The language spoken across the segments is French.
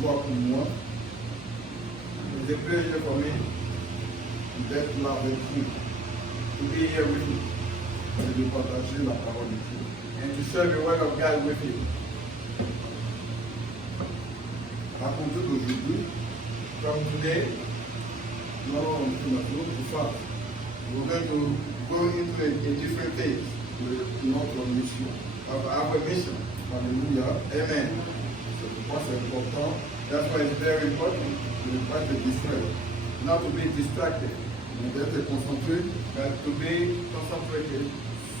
soir pour moi. It's a pleasure for me D'être là avec vous to be here with you et de partager la parole de Dieu. and to share the word of God with you. À compter d'aujourd'hui, From today, nous allons entrer dans une autre phase we're going to go into a different phase de notre mission. of our mission. Alléluia. Amen. C'est pourquoi c'est important That's why it's very important de ne pas être distrait, not to be distracted, mais d'être concentré but to be concentrated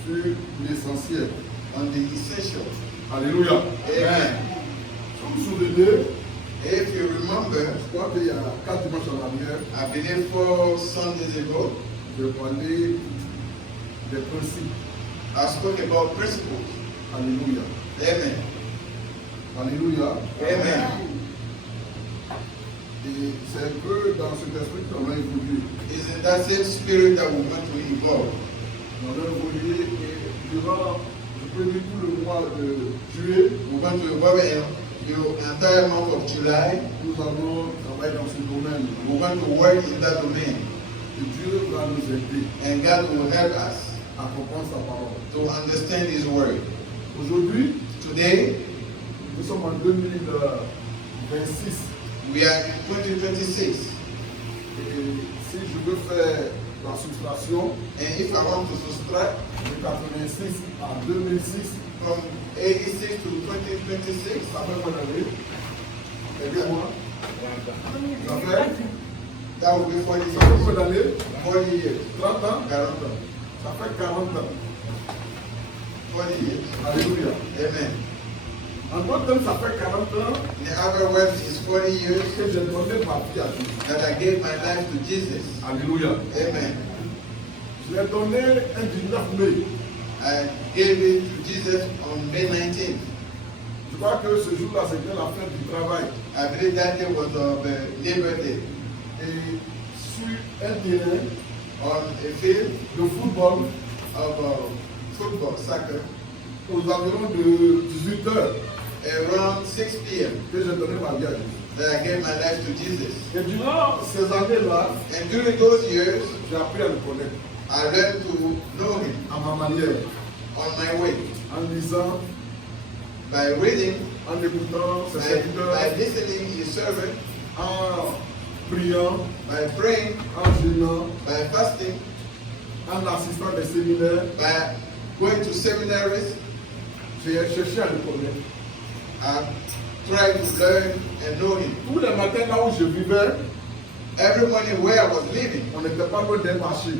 sur l'essentiel. on the essentials. Alléluia. Amen. Si vous vous souvenez, If you remember, je crois qu'il y a 4 dimanches en arrière, I believe 4 Sundays ago, je parlais des principes. I spoke about principles. Alléluia. Amen. Alléluia. Amen. Et c'est un peu dans cet esprit qu'on a évolué. It's in that same spirit that we want to evolve. On a évolué et durant, je peux dire, tout le mois de juillet, We want to evolve in the entire month of July. nous allons travailler dans ce domaine. We want to work in that domain. Et Dieu va nous aider And God will help us à comprendre sa parole. to understand His word. Aujourd'hui, Today, nous sommes en 2026. we are in 2026. Et si je veux faire la soustraction And if I want to subtract de 86 à 2006, from 86 to 2026, ça fait combien d'années? Aidez-moi. Ça fait that will be 40 combien years. d'années? 40 years. 30 ans? 40 ans. Ça fait 40 ans. 40 years. Alléluia. Amen. En d'autres termes, ça fait 40 ans In other words, it's 40 years que j'ai donné ma vie à Jésus. that I gave my life to Jesus. Alléluia. Amen. Je l'ai donné un 19 mai. I gave it to Jesus on May 19th. Je crois que ce jour-là, c'était la fête du travail. I believe that day was of Labor Day. Et sur un terrain On a field de football, of football, soccer, aux environs de 18 heures, around 6 p.m. que j'ai donné ma vie à Jésus. that I gave my life to Jesus. Et durant ces années-là, And during those years, j'ai appris à le connaître I learned to know Him à ma manière, on my way en lisant, by reading, en écoutant ses by serviteurs, listening His sermon, en priant, by praying, en jeûnant, by fasting, en assistant des séminaires. by going to seminaries. J'ai cherché à le connaître. I tried to learn and know Him. Tous les matins là où je vivais, Every morning where I was living, on n'était pas loin d'un marché.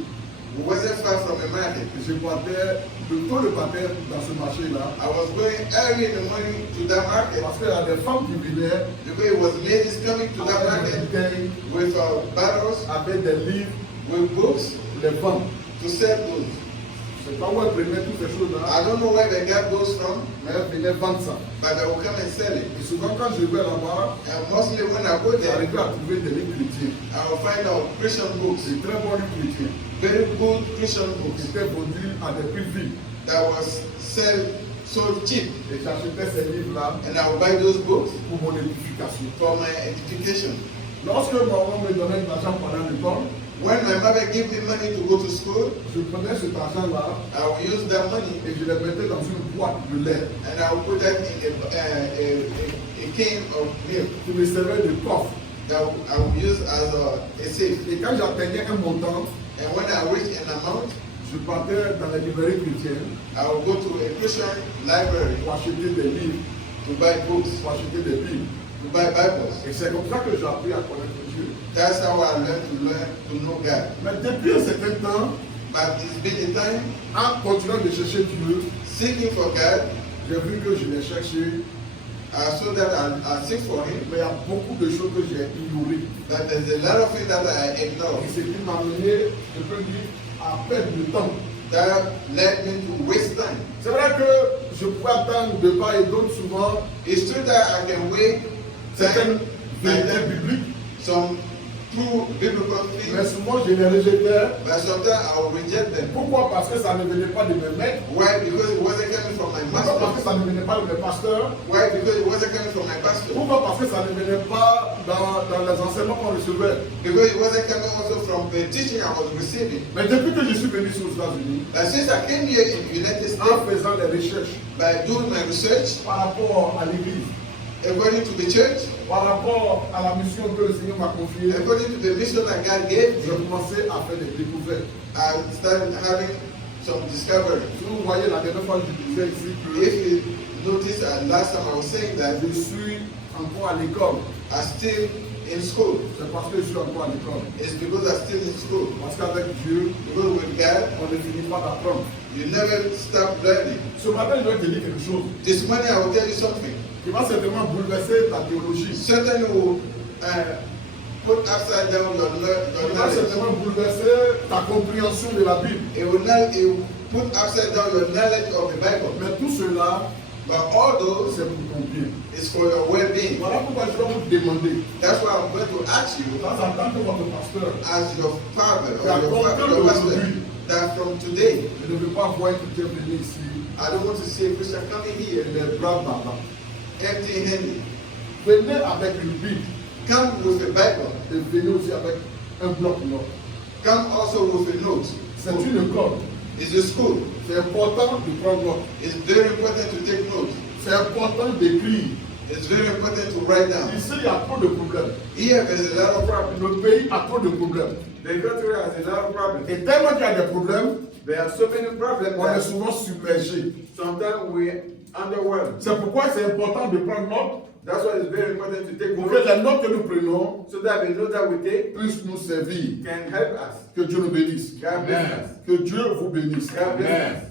we wasn't far from a market. Je partais de tôt le matin dans ce marché-là. I was going early in the morning to that market Parce qu'il y a des femmes qui venaient because it was ladies coming to that avec des market bouteilles, with bottles, avec des livres, with books les vendre. to sell goods. Je ne sais pas où elles prenaient toutes ces choses-là, I don't know where they got those from, mais elles venaient vendre ça. but they will come and sell it. Et souvent quand je vais là-bas, And mostly when I go there, j'arrivais à trouver des livres chrétiens. I will find out Christian books, Des très bons livres chrétiens very good Christian qui books étaient vendus à des prix vifs. that was sold cheap. Et j'achetais ces livres-là And I will buy those books pour mon édification. for my edification. Lorsque maman me donnait de l'argent pendant l'école, When my mother gave me money to go to school, je prenais cet argent-là I will use that money et je le mettais dans une boîte de lait and I will put that in a can of milk qui me servait de coffre. that I will use as a safe. Et quand j'atteignais un montant, And when I reach an amount, je partais dans les librairies chrétiennes I will go to a Christian library pour acheter des livres, to buy books, pour acheter des Bibles. to buy Bibles. Et c'est comme ça que j'ai appris à connaître Dieu. That's how I learned to know God. Mais depuis un certain temps, But it's been a time en continuant de chercher Dieu, seeking for God, j'ai vu que je l'ai cherché, so that I seek for Him. mais il y a beaucoup de choses que j'ai ignorées. But there's a lot of things that I ignore Et ce qui m'a amené, je peux dire, à perdre du temps. that led me to waste time. C'est vrai que je pouvais attendre de part et d'autre souvent It's true that I can wait certaines time, vérités bibliques, some true biblical mais things, souvent je les rejetais. but sometimes I will reject them. Pourquoi? Parce que ça ne venait pas de mes maîtres. Why? Because it wasn't coming from my Pourquoi? Parce que master. ça ne venait pas de mes pasteurs. Why? Because it wasn't coming from my pastor. Pourquoi? Parce que ça ne venait pas dans les enseignements qu'on recevait. Because it wasn't coming also from the teaching I was receiving. Mais depuis que je suis venu aux États-Unis, But since I came here in the United en States, faisant des recherches by doing my research, par rapport à l'Église, according to the church, par rapport à la mission que le Seigneur m'a confiée, according to the mission that God gave j'ai me, commencé à faire des découvertes. I started having some discovery. Si vous voyez la dernière fois, je disais ici If que you notice, last time I was saying that je suis encore à l'école. I'm still in school. C'est parce que je suis encore à l'école. It's because I'm still in school. Parce qu'avec Dieu, Because with God, on ne finit pas d'apprendre. you never stop learning. Ce matin, je vais te dire quelque chose This morning I will tell you something. qui va certainement bouleverser ta théologie. Certainly will put upside down your Qui va knowledge. certainement bouleverser ta compréhension de la Bible. It will put upside down your knowledge of the Bible. Mais tout cela, But all those c'est pour ton bien. is for your well-being. Voilà pourquoi je vais vous demander, That's why I'm going to ask you, dans en tant que votre pasteur, as your father Yeah, or your pastor, that from today, je ne veux pas voir un chrétien venir ici I don't want to see a Christian coming here et les bras barbants. empty-handed. Venez avec une Bible Come with a Bible. et venez aussi avec un bloc-notes. Come also with a note. C'est une école. It's a school. C'est important de prendre note. It's very important to take note. C'est important d'écrire. It's very important to write down. Ici, il y a trop de problèmes. Here there's a lot of problems. Le pays a trop de problèmes. The country has a lot of problems. Et tellement qu'il y a des problèmes, There are so many problems on est that souvent submergé. sometimes we're underwhelmed. C'est pourquoi c'est important de prendre note That's why it's very important to take pour que note les notes que nous prenons so that the note that we take puissent nous servir. can help us. Que Dieu nous bénisse. God bless us. Que Dieu vous bénisse. God bless us.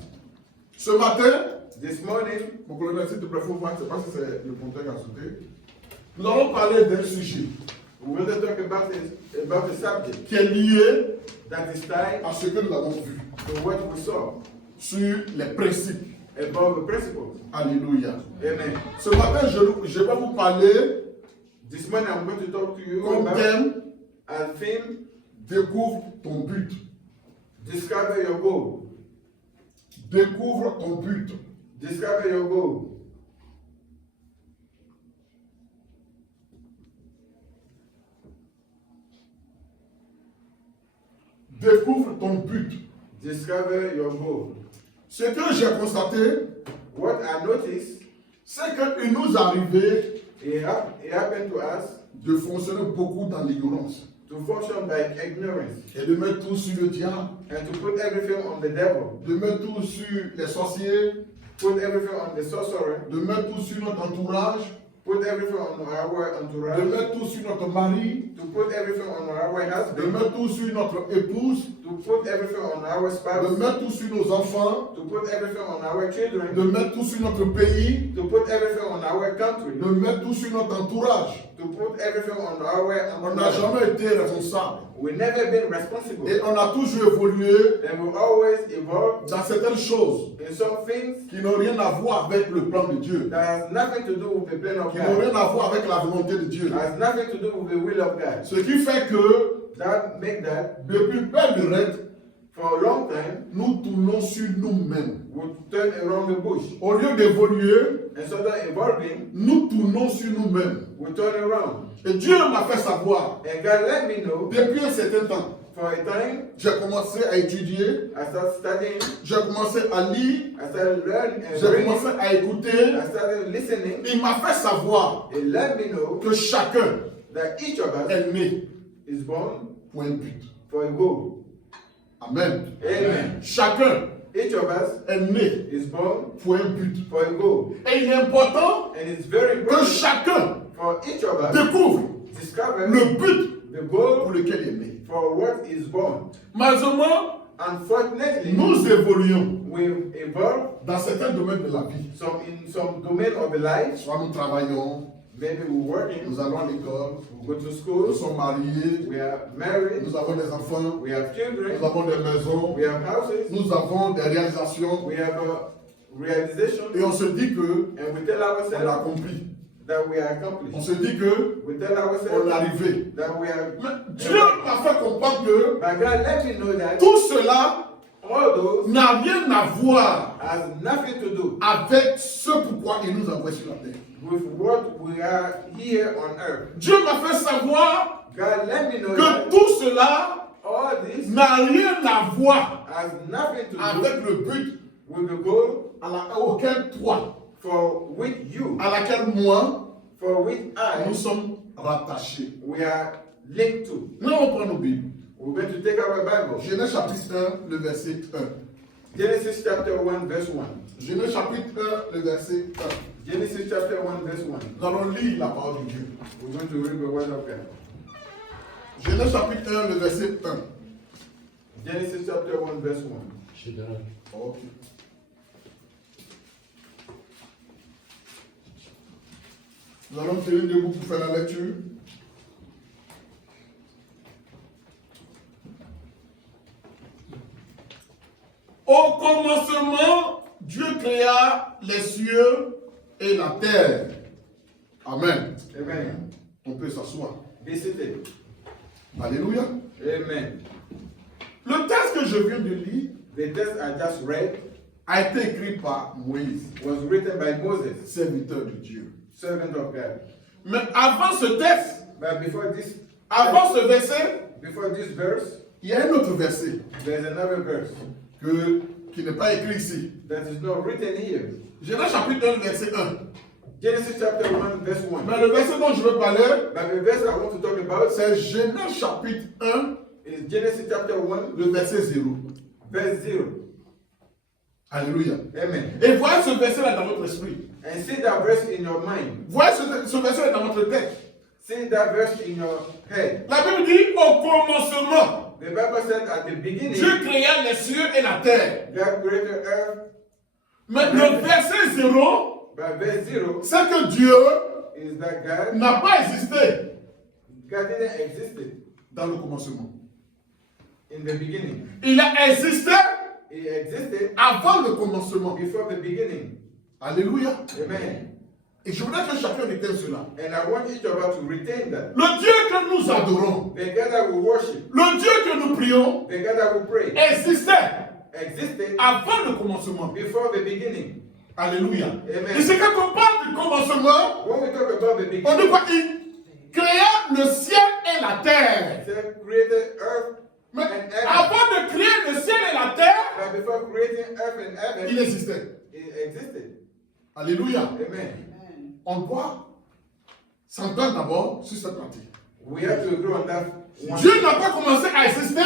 Ce matin, This morning, mon colonel, s'il te plaît, faut voir, je ne sais pas si c'est le compteur qui a sauté. Nous allons parler d'un sujet we're going to talk about a subject qui est lié that is tied à ce que nous avons vu to what we saw sur les principes. about the principles. Alléluia. Amen. Ce matin, je vais vous parler This morning I'm going to talk to you comme about thème a theme, découvre ton but. discover your goal. Découvre ton but. Discover your goal. Découvre ton but. Discover your goal. Ce que j'ai constaté, What I noticed, c'est qu'il nous arrivait it happened to us de fonctionner beaucoup dans l'ignorance to function by ignorance et de mettre tout sur le diable, and to put everything on the devil, de mettre tout sur les sorciers, put everything on the sorcerer, de mettre tout sur notre entourage, put everything on our de entourage, mettre tout sur notre mari, to put everything on our de husband, mettre tout sur notre épouse, to put everything on our de spouse, mettre tout sur nos enfants, to put everything on our children, de mettre tout sur notre pays, to put everything on our country, de mettre tout sur notre entourage. to put everything on our On n'a entourage. jamais été responsable. We never been responsible, Et on a toujours évolué and we always evolve dans certaines choses in some things qui n'ont rien à voir avec le plan de Dieu, that has nothing to do with the plan of qui n'ont God, rien à voir avec la volonté de Dieu. has nothing to do with the will of God. Ce qui fait que That make that depuis belle lurette, for a long time nous tournons sur nous-mêmes. we turn around the bush. Au lieu d'évoluer, Instead of evolving, nous tournons sur nous-mêmes. we turn around. Et Dieu m'a fait savoir, And God let me know depuis un certain temps, for a time j'ai commencé à étudier, I started studying, j'ai commencé à lire, I started learning and j'ai reading, commencé à écouter. I started listening. Il m'a fait savoir It let me know que chacun that each of us est né is born pour un but. for a goal. Amen. Amen. Chacun Each of us est né is born pour un but. for a goal. Et il est important And it's very que important chacun for each of us découvre discover le but the pour goal lequel il est né. for what is born. Malheureusement, Unfortunately, nous évoluons we evolve dans certains domaines de la vie. in some domain of the life. Soit nous travaillons, Maybe we're working, nous allons à l'école, we go to nous school, sommes mariés, we are married, nous avons des enfants, we have children, nous avons des maisons, we have houses, nous avons des réalisations. we have a realization, Et on se dit que and we tell on a ourselves accompli. that we are On accomplished. se dit que We tell on est ourselves arrivé. that we are. Mais Dieu m'a fait comprendre que But God let me know that tout cela all those n'a rien à voir has nothing to do avec ce pourquoi il nous a envoyés sur la terre. with what we are here on earth. Dieu m'a fait savoir God let me know que that tout cela all this n'a rien à voir has nothing to avec do le but with the goal auquel toi, for which you, à laquelle moi, for which I, nous sommes rattachés. we are linked to. Nous allons prendre nos Bibles. We're going to take our Bible. Genèse chapitre 1, le verset 1. Genesis chapter 1 verse 1. Genèse chapitre 1, le verset 1. Genesis chapter 1 verse 1. Nous allons lire la parole de Dieu. We're going to read the word of God. Genèse chapitre 1, le verset 1. Genesis chapter 1 verse 1. Général. Ok. Nous allons tenir debout pour faire la lecture. Au commencement, Dieu créa les cieux et la terre. Amen. Amen. On peut s'asseoir. Be seated. Alléluia. Amen. Le texte que je viens de lire The text I just read a été écrit par Moïse, was written by Moses, serviteur de Dieu. servant of God. Mais avant ce texte, But before this before this verse, il y a un autre verset there's another verse qui n'est pas écrit ici. that is not written here. Genèse chapitre 1, verset 1. Genesis chapter 1 verse 1. Mais le verset dont je veux parler, But the verse I want to talk about c'est Genèse chapitre 1, is Genesis chapter 1 le verset 0. verse 0. Alléluia. Amen. Et voyez ce verset-là dans votre esprit. And see that verse in your mind. Voyez ce verset-là dans votre tête. See that verse in your head. La Bible dit au commencement, The Bible said at the beginning, Dieu créa les cieux et la terre. God created earth. Mais le verset 0, But verse 0 c'est que Dieu is that God n'a pas existé didn't exist dans le commencement. in the beginning. Il a existé He existed avant le commencement. before the beginning. Alléluia. Amen. Et je voudrais que chacun retienne cela. And I want each of us to retain that. Le Dieu que nous adorons, The God that we worship, le Dieu que nous prions, the God that we pray, existait existed avant le commencement. before the beginning. Alléluia. Amen. Et c'est quand on parle du commencement, When we talk about the on dit beginning, quoi? Il créa le ciel et la terre. God created earth Mais and heaven. avant de créer le ciel et la terre, But before creating earth and heaven, il existait. it existed. Alléluia. Amen. On doit s'entendre d'abord sur cette partie. We have to agree on that one. Dieu n'a pas commencé à exister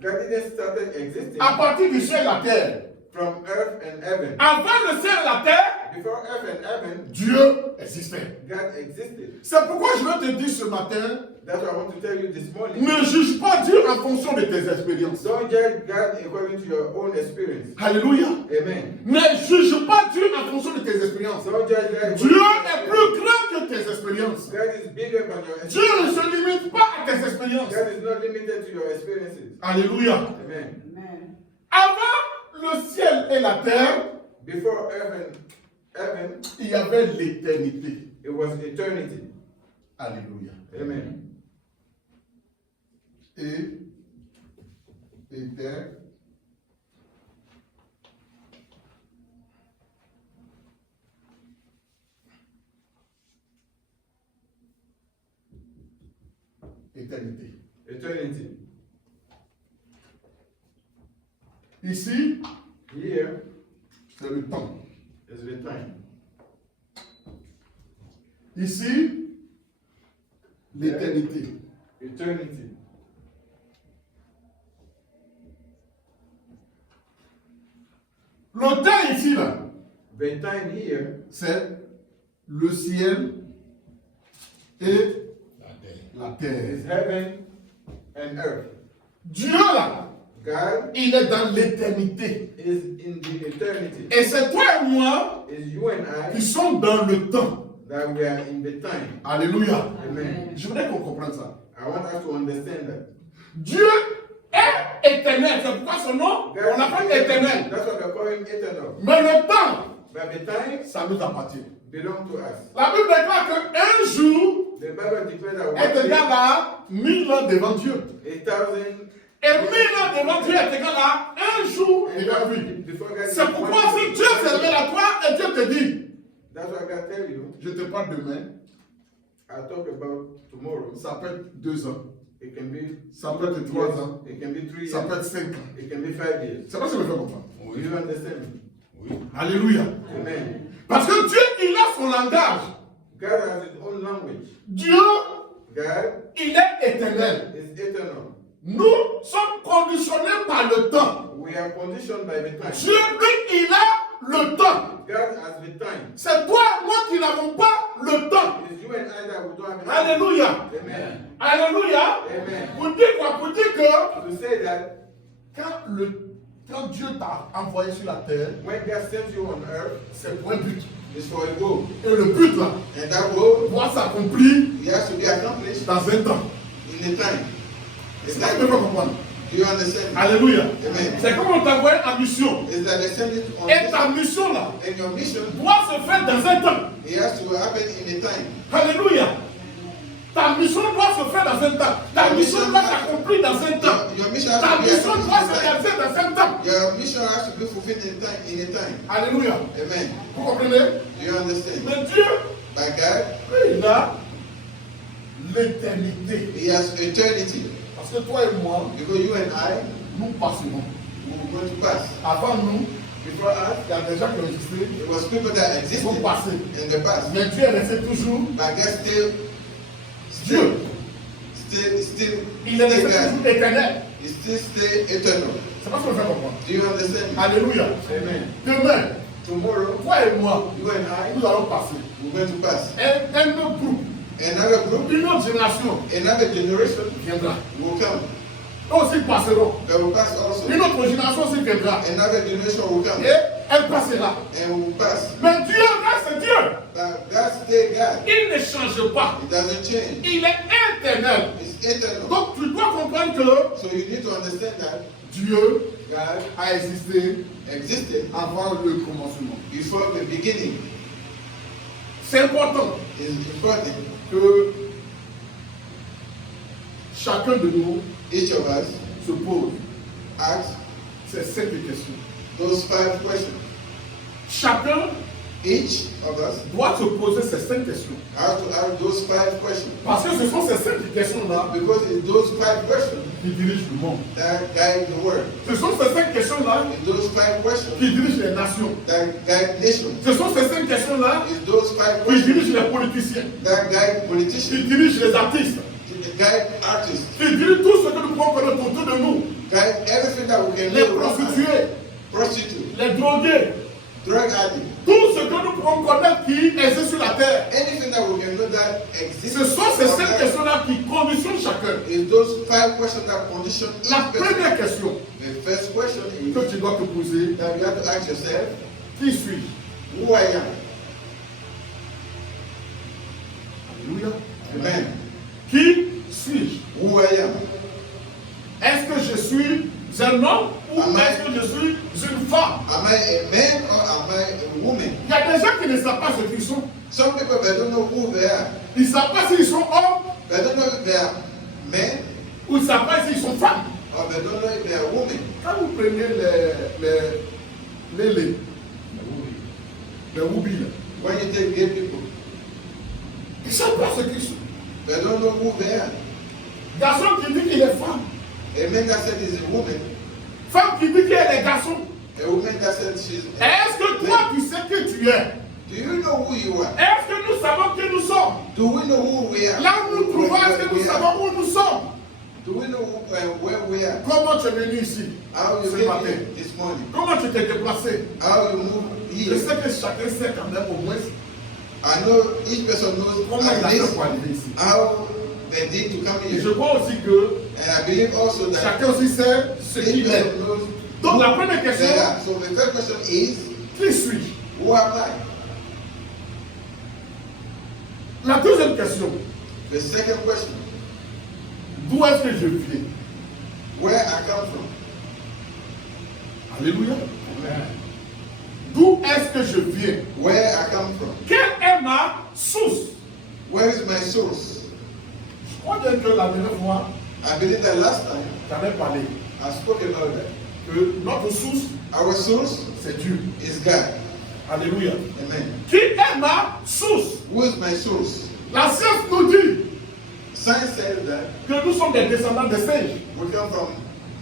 God didn't start existing à partir du ciel et la terre. from earth and heaven. Avant le ciel et la terre, Before earth and heaven, Dieu existait. God existed. C'est pourquoi je veux te dire ce matin, That's what I want to tell you this morning. ne juge pas Dieu en fonction de tes expériences. Don't judge God according to your own experience. Alléluia. Amen. Ne juge pas Dieu en fonction de tes expériences. Don't judge God. Dieu est plus grand que tes expériences. God is bigger than your Dieu experience. ne se limite pas à tes expériences. God is not limited to your experiences. Alléluia. Amen. Avant le ciel et la terre, Before earth and heaven, il y avait l'éternité. it was eternity. Alléluia. Amen. Et éternité. Eternity. Ici, Here c'est le temps. is the time. Ici, l'éternité. Eternity. Le temps ici, là, The time here c'est le ciel et la terre. is heaven and earth. Dieu, là, God il est dans l'éternité. is in the eternity. Et c'est toi et moi It's you and qui I sommes dans le temps. that we are in the time. Alléluia. Amen. Je voudrais qu'on comprenne ça. I want us to understand that. Dieu est éternel. C'est pourquoi son nom, on l'appelle éternel. That's what they call him eternal. Mais le temps, But the time ça nous appartient. belongs to us. La Bible déclare qu'un jour The Bible declares est that égal à 1000 ans devant Dieu. 1,000 Et 1000 ans devant Dieu est égal à un jour devant lui. before God. C'est pourquoi si Dieu s'est révélé à toi et Dieu te dit, That's what I can tell you. Je te parle demain. I talk about tomorrow. Ça peut être 2 ans. It can be Ça peut être 3 ans. It can be 3 years. Ça peut être 5 ans. It can be 5 years. C'est pas ce que je veux comprendre. Do you understand? Alléluia. Amen. Parce que Dieu, il a son langage. God has his own language. Dieu, God il est éternel. is eternal. Nous sommes conditionnés par le temps. We are conditioned by the time. Dieu, lui, il a le temps. God has the time. C'est toi et moi qui n'avons pas le temps. It's you and I that we don't have the time. Alléluia. Amen. Alléluia. Amen. Pour dire quoi? Pour dire que To say that quand Dieu t'a envoyé sur la terre, when God sends you on earth, c'est pour un but. it's for a goal. Et le but là And that goal, doit s'accomplir it has to be accomplished dans un temps. in a time. C'est It's ça like, que je veux comprendre. do you understand? Alléluia. Amen. C'est comme on t'a envoyé en mission. It's that they send it on Et ta mission là and your mission, doit se faire dans un temps. it has to happen in a time. Alléluia. Ta mission doit se faire dans un temps. Ta mission doit s'accomplir dans un temps. Your mission has Ta to be mission doit se accomplished in a time. réaliser dans un temps. Your mission has to be fulfilled in a time. Alléluia. Amen. Vous comprenez? Do you understand? Mais Dieu, By God, il a l'éternité. He has eternity. Parce que toi et moi, Because you and I, nous passerons. we will go to pass. Avant nous, Before us, il y a des gens qui ont existé, it was people that ils existed vont passer. in the past. Mais Dieu est resté toujours But God still Dieu. Il est resté God. toujours éternel. He still stay eternal. C'est pas ce que je veux comprendre. Do you understand? Alléluia. Amen. Demain, Tomorrow, toi et moi, you and I, nous allons passer. we're going to pass. Un autre groupe, Another group, une autre génération another generation viendra. will come. Eux aussi passeront. They will pass also. Une autre génération aussi viendra. Another generation will come Et elle passera. and will pass. Mais Dieu reste Dieu. But God stay God. Il ne change pas. It doesn't change. Il est éternel. It's eternal. Donc tu dois comprendre que So you need to understand that Dieu God a existé existed avant le commencement. before the beginning. C'est important It's important. que chacun de nous Each of us se pose ask ces 5 questions. those 5 questions. Chacun Each of us doit se poser ces 5 questions. has to ask those 5 questions. Parce que ce sont ces 5 questions-là Because it's those 5 questions qui dirigent le monde. that guide the world. Ce sont ces 5 questions-là It's those 5 questions qui dirigent les nations. that guide nations. Ce sont ces 5 questions-là It's those 5 qui dirigent questions les politiciens, that guide qui politicians, dirigent les artistes, guide artists, qui dirigent tout ce que nous pouvons connaître autour de nous. guide everything that we can Les live around us. prostituées, Prostitutes, les drogués, drug addicts, tout ce que nous pouvons connaître qui existe sur la terre. anything that we can know that exists. Ce sont ces on 5 earth questions-là qui conditionnent chacun. is those 5 questions that condition each La person. première question The first question is que tu dois te poser, that you have to ask yourself, qui suis-je? who I am. Alléluia. Amen. Qui suis-je? Who I am. Est-ce que je suis un homme ou Amen. est-ce que je suis une femme? Am I a man or am I a woman? Il y a des gens qui ne savent pas ce qu'ils sont. Some people they don't know who they are. Ils ne savent pas s'ils sont hommes They don't know if they are men ou ils ne savent pas s'ils sont femmes. or they don't know if they are women. Quand vous prenez les woubi, When you take gay people, ils ne savent pas ce qu'ils sont. they don't know who they are. Garçon qui dit qu'il est femme. A man that said he's a woman, Femme qui dit qu'elle est garçon. a woman that said she's a Est-ce que toi tu sais que tu es? Do you know who you are? Est-ce que nous savons que nous sommes? Do we know who we are? Là où nous nous trouvons, est-ce que nous we are? savons où nous sommes? Do we know where we are? Comment tu es venu ici How you ce came matin? here this morning? Comment tu t'es déplacé? How you move Je here? sais que chacun sait quand même au moins I know each person knows comment il a at fait least pour arriver ici. how they did to come Et je here. crois aussi que And I believe also that chacun aussi sait ce each qu'il est. person knows Donc la première who question, they are. So the first question is, qui suis-je? who am I? La deuxième question, The second question, d'où est-ce que je viens? where I come from. Alléluia. D'où est-ce que je viens? Where I come from. Quelle est ma source? Where is my source? Je crois bien que la dernière fois, I believe that last time j'avais parlé I spoke about that. que notre source, Our source c'est Dieu. is God. Alléluia. Amen. Qui est ma source? Who is my source? La science nous dit Science says that que nous sommes des descendants des singes. we come from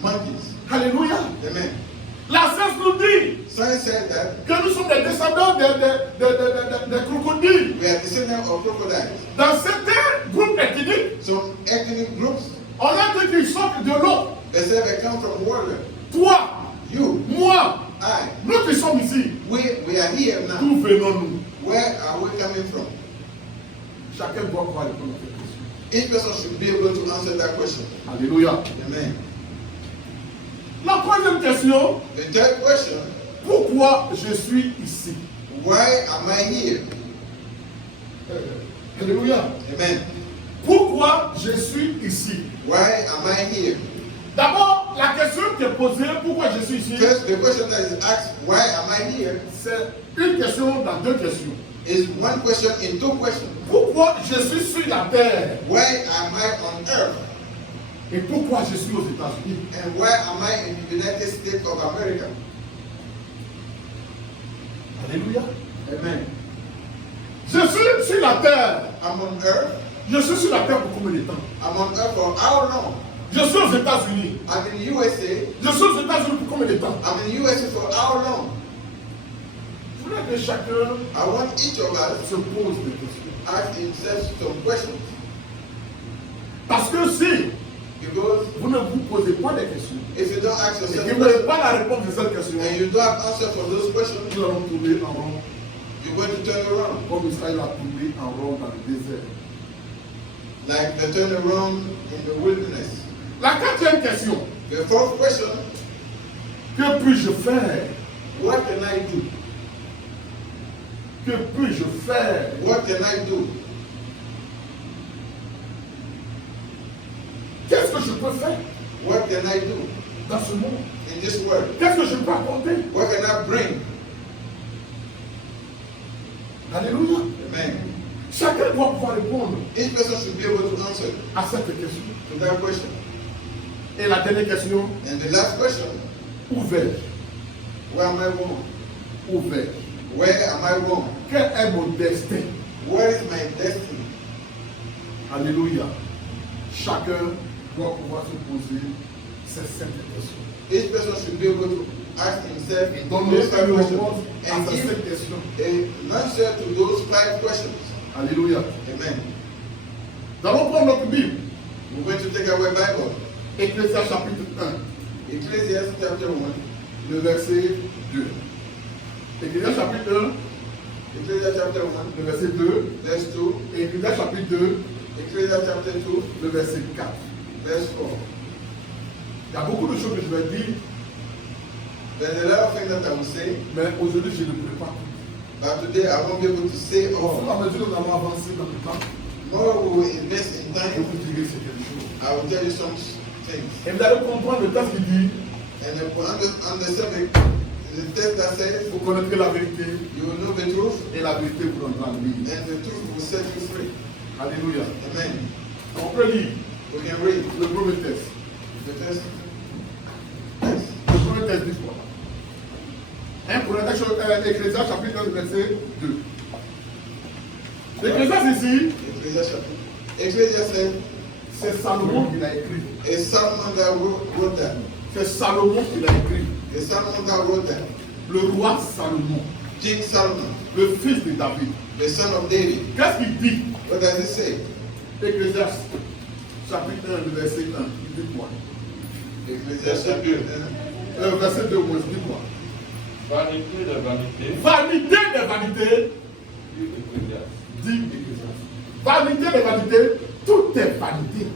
monkeys. Alléluia. Amen. La science nous dit Science says that que nous sommes des descendants des crocodiles. we are descendants of crocodiles. Dans certains groupes ethniques, Some ethnic groups, on a dit qu'ils sortent de l'eau. they say they come from water. Toi, You, moi, I, nous qui sommes ici, we are here now. d'où venons-nous? Where are we coming from? Chacun doit pouvoir répondre à cette question. Each person should be able to answer that question. Alléluia. Amen. La troisième question, The third question, pourquoi je suis ici? why am I here? Alléluia. Amen. Pourquoi je suis ici? Why am I here? D'abord, la question qui est posée, pourquoi je suis ici, First, the question that is asked, why am I here, c'est une question dans deux questions. is one question in two questions. Pourquoi je suis sur la terre? Why am I on earth? Et pourquoi je suis aux États-Unis? And why am I in the United States of America? Alléluia. Amen. Je suis sur la terre. I'm on earth. Je suis sur la terre pour combien de temps? I'm on earth for how long? Je suis aux États-Unis. I'm in USA. Je suis aux États-Unis pour combien de temps? I'm in USA for how long? Je voudrais que chacun I want each of us se pose des questions. ask himself some questions. Parce que si Because vous ne vous posez pas des questions, if you don't ask et yourself que vous n'avez questions, pas la réponse de cette question, and you don't have answer for those questions, nous allons tourner en rond, you're going to turn around. comme Israël a tourné en rond dans le désert. Like the turn around in the wilderness. La quatrième question, The fourth question, que puis-je faire? what can I do? Que puis-je faire? What can I do? Qu'est-ce que je peux faire What can I do dans ce monde? in this world? Qu'est-ce que je peux apporter? What can I bring? Alléluia. Amen. Chacun doit pouvoir répondre Each person should be able to answer à cette question. to that question. Et la dernière question, And the last question, où vais-je? where am I going? Où vais-je? Where am I going? Quel est mon destin? Where is my destiny? Alléluia. Chacun doit pouvoir se poser ces simples questions. Each person should be able to ask himself Et donner those five une questions réponse à and ces give cinq questions. an answer to those five questions. Alléluia. Amen. Nous allons prendre notre Bible. We're going to take our Bible. Ecclésiaste chapitre 1, Ecclesiastes chapter 1. le verset 2. Ecclésiaste chapitre 1, Ecclesiastes chapter 1, le verset 2. verse 2. Et Ecclésiaste chapitre 2, Ecclesiastes chapter 2, le verset 4. verse 4. Il y a beaucoup de choses que je vais dire, There's a lot of things that I will say, mais aujourd'hui je ne pourrai pas tout. but today I won't be able to say Au fur et à all. mesure que nous allons avancer dans le temps, More we will invest in je time, vous dirai certaines choses. I will tell you some things. Et vous allez comprendre le texte qui dit, And understand the text that says, vous connaîtrez la vérité you will know the truth, et la vérité vous rendra libre. and the truth will set you free. Alléluia. Amen. On peut lire We can read le premier texte. the first text. Le premier texte dit quoi? Ecclésiaste chapitre 1, verset 2. Ecclésiaste ici, Ecclesiastes chapter. Ecclesiastes said, c'est Salomon qui l'a écrit. a Solomon that wrote that. C'est Salomon qui l'a écrit. A Solomon that wrote that. Le roi Salomon, King Solomon, le fils de David. the son of David. Qu'est-ce qu'il dit? What does it say? Ecclésiaste chapitre 1, le verset 1. Il dit quoi? Ecclesiastes chapter 1. Verset 2, moi, je dis quoi? Vanité de vanité, Vanité des vanités, dit Ecclésiaste. dit Ecclésiaste. Vanité des vanités, tout est vanité.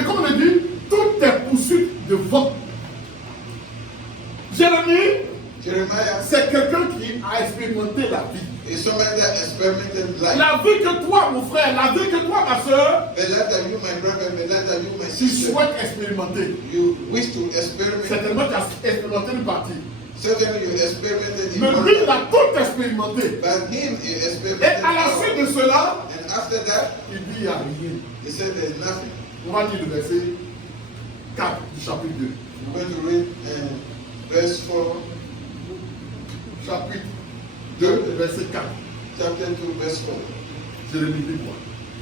Et comme on le dit, tout est poursuite de vent. Jérémie, Jeremiah c'est quelqu'un qui a expérimenté la vie. is somebody that experimented life. La vie que toi, mon frère, la vie que toi, ma soeur, The life that you, my brother, the life that you, my tu sister, souhaites expérimenter. you wish to experiment. Certainement, tu as expérimenté une partie. Certainly you experimented in Mais one lui, il life. a tout expérimenté. But him, he Et experimented à la all. suite de cela, And after that, il dit il n'y a rien. he said there's nothing. On va lire le verset 4 du chapitre 2. We're going to read verse 4, Chapitre 2, verset 4. chapter 2, verse 4. Jérémie dit quoi?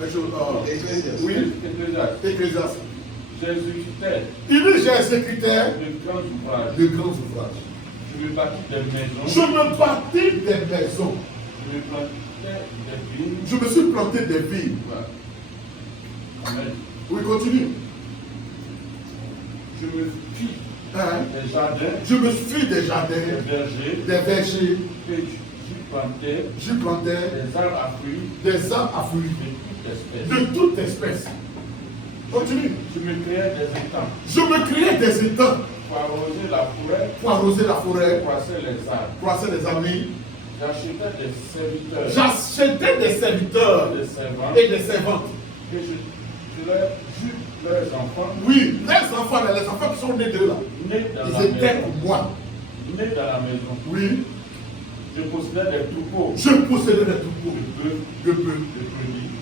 Ecclesiastes. Oui, Ecclésiaste. Ecclésiaste. J'exécutais Il dit, j'ai exécuté de grands ouvrages. de grands ouvrages. Je me bâtis des maisons. Je me bâtis des maisons. Je me plantais des vignes. Je me suis planté des vignes. Voilà. Amen. Oui, continue. Je me fis Hein? des jardins, Je me suis des des jardins, vergers, des vergers. et j'y plantais J'y plantais des arbres à fruits des arbres à fruits de toute espèce. de toute espèce. Continue. Je me créais des étangs Je me créais des étangs pour arroser la forêt, pour arroser la forêt, croisser les arbres. croiser les amis. J'achetais des serviteurs, J'achetais des serviteurs des servantes, et des servantes. et je leur jus leurs enfants, Oui, les enfants qui sont nés de là, nés dans ils la étaient maison. comme moi. Nés dans la maison. Oui, Je possédais des troupeaux, je possédais des troupeaux de bœufs, de bœufs,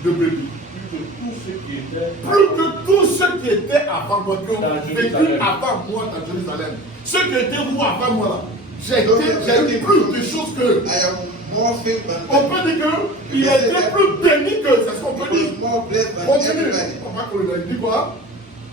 de de brebis, brebis. plus que tout ce qui était Plus que tous ceux qui étaient avant moi, qui ont Dans vécu Jérusalem. avant moi dans Jérusalem. Ceux qui étaient moi avant moi là. J'ai Donc, eu plus de choses que. I am more favored than On peut dire qu'il était plus béni que. C'est ce qu'on peut He dire. was more blessed than Continue. everybody. On va qu'on dit quoi?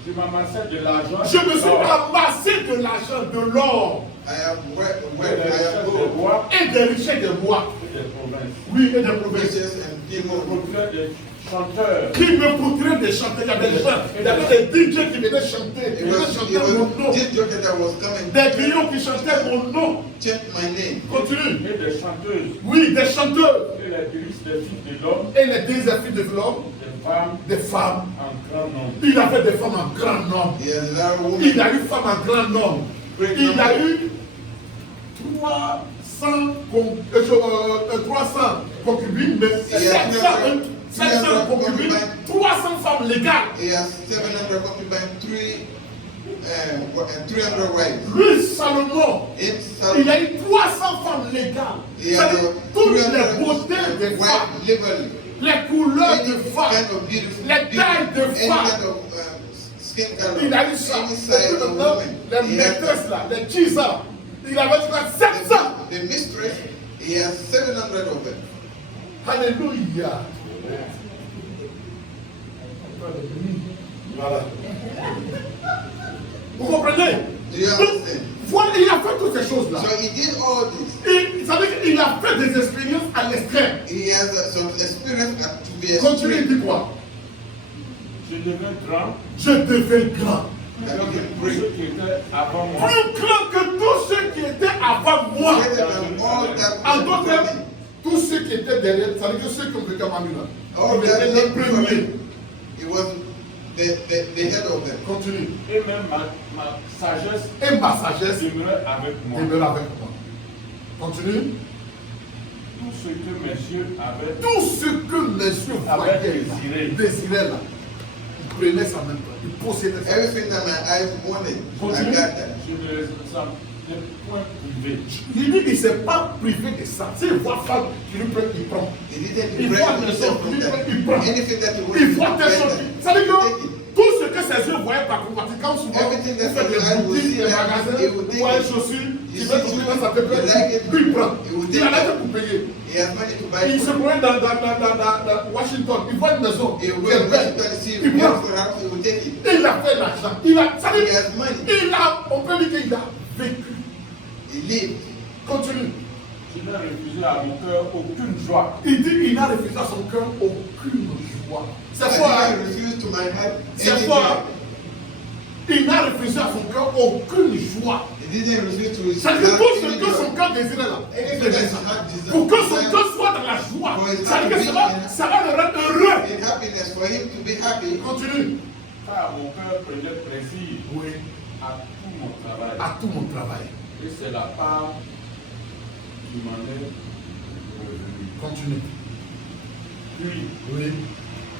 je m'amassais de l'argent. Je me suis d'or, amassé de l'argent, de l'or I am where des I richesses am de gold, bois et des richesses des bois. et des provinces. Oui, et des provinces. riches and Je me people. procurais des chanteurs. Qui me procuraient des chanteurs. Il y avait des gens, il y avait des DJ qui venaient chanter. It Ils venaient was chanter mon nom. this joker that was coming. Des griots qui chantaient mon nom. Check my name. Continue. Et des chanteuses. Oui, des chanteurs. Et les délices des filles de l'homme, Et les deux filles de l'homme, des femmes des femmes. en grand nombre. Il avait des femmes en grand nombre. He has a lot of Il women. a eu femmes en grand nombre. Il a eu 300 concubines, mais 700 concubines, 300 femmes légales. He has 700 concubines, 300 wives. Lui, Salomon, In il a Solomon, eu 300 femmes légales. he C'est-à-dire has toutes les beautés des femmes, wives liberally. les couleurs Any de femmes, kind of beautiful les tailles de any femmes. kind of skin color, Il a eu ça. any Et size puis of maintenant, woman. les He has maîtresses là, les Chisa, il avait jusqu'à 700. the mistress, he has 700 of them. Alléluia. Voilà. Vous comprenez? Do you Donc, understand? voilà, il a fait toutes ces choses-là. So he did all this. Et ça veut dire qu'il a fait des expériences à l'extrême. He has some experience to be Continue, il experienced. dit quoi? Je devins grand, Je deviens grand. And comme he can tous ceux bring qui étaient avant moi. Plus grand que tous ceux qui étaient avant moi. greater than all that En was d'autres before termes, me. tous ceux qui étaient derrière, ça veut dire que ceux qui ont vécu avant lui là. All Il that était le lived before premier. me. He was the head of them. Continue. Et même ma sagesse Et ma sagesse demeurait avec moi. demeure avec moi. Continue. Tout ce que mes yeux avaient, Tout ce que mes yeux voyaient, désiraient là, ils prenaient ça même temps. Ils possédaient ça. Everything that my eyes wanted, I Continue. got that. je ne les semblais point privés. Il dit qu'il ne s'est pas privé de ça. S'il voit femme, il lui prend, il prend. He didn't Il break voit des himself choses, from il that. prend. Anything that he Il voit wanted, des he choses. got Ça veut dire Take que it. tout ce que ses yeux voyaient par pratiquant souvent, Everything il that fait his eyes des will boutiques, see, des magasins, he will take voit les it. chaussures, You il see veut trouver dans sa something, tête, you like it, puis il prend. he will Il take a l'argent it. pour payer. He has money to buy Il se food. promène dans Washington, il voit une maison, He will il go to Washington, see il if prend. for house, he will take it. Il a fait l'argent. Il a, ça veut He dire, has money. on peut dire qu'il a vécu. He lived. Continue. Je n'ai refusé à mon cœur aucune joie. Il dit qu'il n'a refusé à son cœur aucune joie. C'est I quoi? didn't refuse to my heart C'est any quoi? joy. Il n'a refusé à son cœur aucune joie. He didn't refuse to his C'est-à-dire tout ce any que joy. son cœur désirait là. Anything il that fait his ça. heart desired. Pour que son cœur soit dans la joie. C'est-à-dire que ça va le rendre heureux. In happiness, for him to be happy, Continue. Car mon cœur prenait plaisir Oui. à tout mon travail. À tout mon travail. Et c'est la part qui m'en est revenue. Continue. Puis, Oui.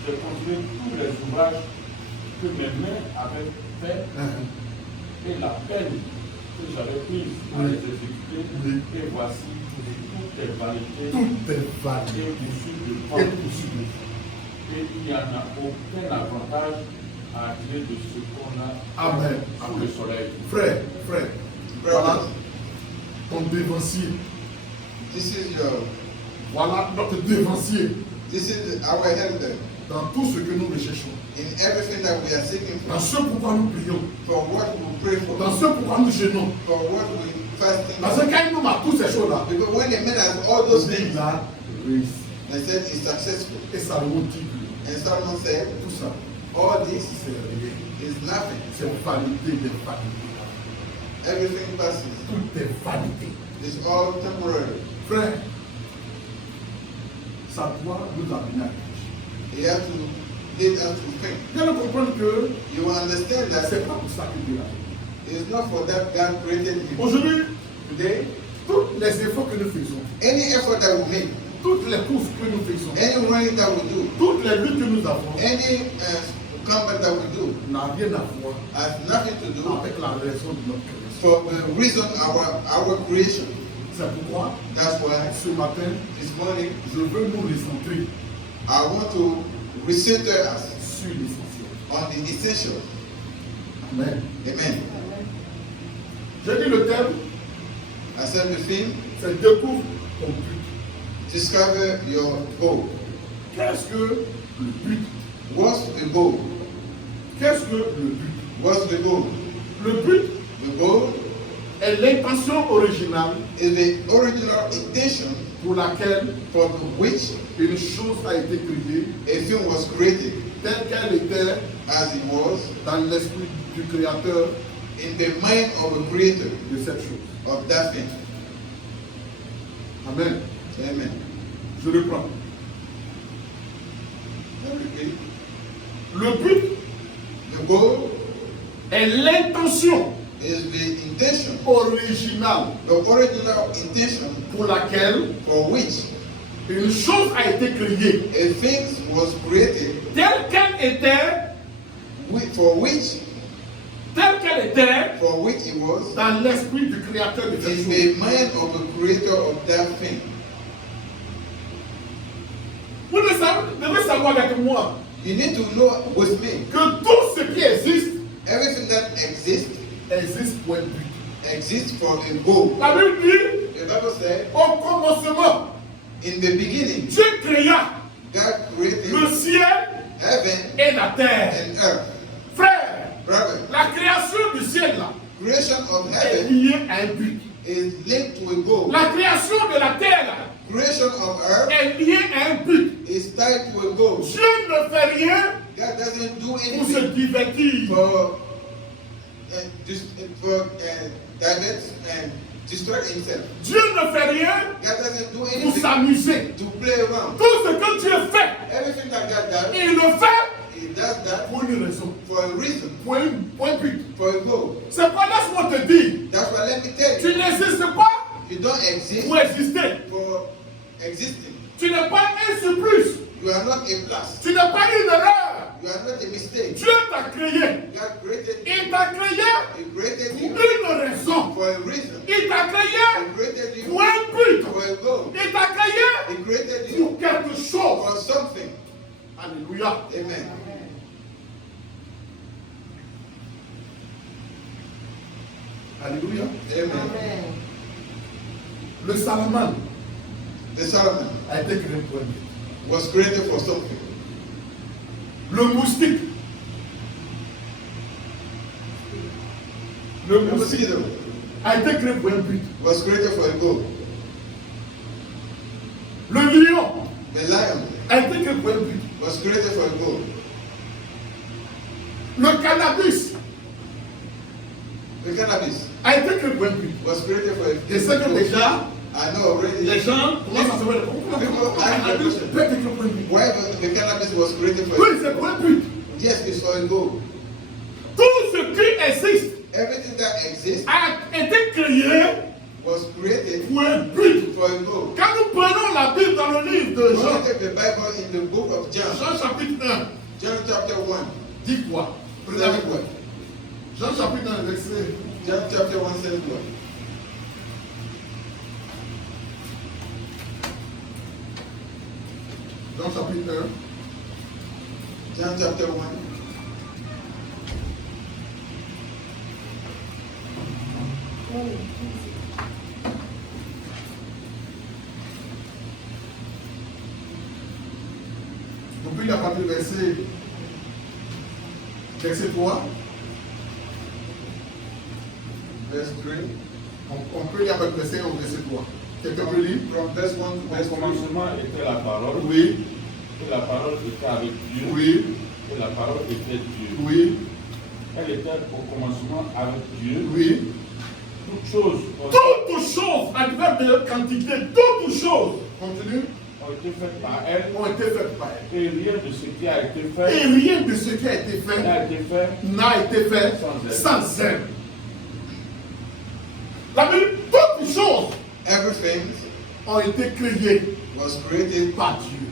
j'ai continué tous les ouvrages que mes mains avaient faits et la peine que j'avais prise à Oui. les exécuter. Oui. Et voici toutes les vanités Tout est valide. et poursuites de Et vent. possible. Et il n'y en a aucun avantage à tirer de ce qu'on a Amen. sous le soleil. Frère, voilà brothers, ton dévancier. This is your, Voilà notre dévancier this is our helper dans tout ce que nous recherchons. in everything that we are seeking Dans for. ce pourquoi nous prions. For what we pray for. Dans ce pourquoi nous gênons. For what we fasting. Parce que quand il nous a tous ces choses-là, Because when the man has all those things, il a réussi. they said he's successful. Et ça le motive. And Solomon said, Tout ça, all this c'est rien. is nothing. C'est vanité des vanités. Everything passes. Tout est vanité. It's all temporary. Frère, ça doit nous amener à réfléchir. You have to lead us to think. Bien de comprendre que You will understand that c'est pas pour ça que Dieu l'a fait. it's not for that God created you. Aujourd'hui, Today, tous les efforts que nous faisons, any effort that we make, toutes les courses que nous faisons, any running that we do, toutes les luttes que nous avons, any combat that we do, n'a rien à voir has nothing to do avec la raison de notre création. for the reason our creation. C'est pourquoi, That's why ce matin, this morning je veux nous recentrer I want to recenter us sur l'essentiel. on the essential. Amen. Amen. J'ai dit le thème, I said the theme, c'est découvre ton but. discover your goal. Qu'est-ce que le but? What's the goal? Qu'est-ce que le but? What's the goal? Le but The goal est l'intention originale is the original intention pour laquelle for which une chose a été créée a film was created, telle qu'elle était as it was dans l'esprit du créateur in the mind of a creator de cette chose. of that thing. Amen. Amen. Je reprends. Let me repeat. Le but The goal est l'intention is the intention, originale the original intention pour laquelle for which une chose a été créée a thing was created, telle qu'elle était, for which it was dans l'esprit du créateur de cette in chose. the mind of the creator of that thing. Vous devez savoir avec moi You need to know with me, que tout ce qui existe everything that exists existe pour un but. exists for a goal. La Bible dit, The Bible said, au commencement, in the beginning, Dieu créa God created le ciel heaven et la terre. and earth. Frère, Brother, la création du ciel là creation of est heaven liée à un but. is linked to a goal. La création de la terre là Creation of earth est liée à un but. is tied to a goal. Dieu ne fait rien God doesn't do pour se anything divertir. for divert and distract himself. Dieu ne fait rien God doesn't do pour anything s'amuser. to play around. Tout ce que Dieu fait, Everything that God does, il le fait he does that pour une raison, for a reason, pour un but. for a goal. C'est pas, laisse-moi te dire, That's why let me tell tu you, n'existes pas you don't exist pour exister. for existing. Tu n'es pas un surplus. You are not a plus. Tu n'es pas une erreur. You are not a mistake. Dieu t'a créé. God created you. Il t'a créé He created pour you une raison. for a reason. Il t'a He créé created you pour un but. for a goal. Il t'a créé He created you pour quelque chose. for something. Alléluia. Amen. Alléluia. Amen. Le Salomon The Solomon a été créé pour un but. was created for something. Le moustique. Le The moustique mosquito a été créé pour un but. was created for a goal. Le lion The lion a été créé pour un but. was created for a goal. Le cannabis The cannabis a été créé pour un but. was created for a Je sais que déjà, I know already. les gens commencent à se dire pourquoi le cannabis peut être créé pour un but. Why the cannabis was created for Oui, c'est pour un but. Yes, it's for a goal. Tout ce qui existe Everything that exists a été créé was created pour un but. for a goal. Quand nous prenons la Bible dans le livre de When Jean, you take the Bible in the book of John, Jean chapitre 1, John chapter 1, dit quoi? says what? Jean chapitre 1, verset. John chapter 1 says what? Jean chapitre 1. John chapter 1. le verset 3. Verse 3. On peut lire avec verset 1 au verset 3. Quelqu'un peut lire? From verse 1 to Au verse 3. commencement était la parole. Oui, Et la parole était avec Dieu. oui, Et la parole était Dieu. oui, Elle était au commencement avec Dieu. oui. Toutes choses Toutes choses, adverbe de quantité, toutes choses, continue, ont été faites par elle. ont été faites par elle. Et rien de ce qui a été Et fait rien de ce qui a été fait n'a été fait. n'a été fait sans elle. La Bible, toutes choses Everything ont été créées was created par Dieu.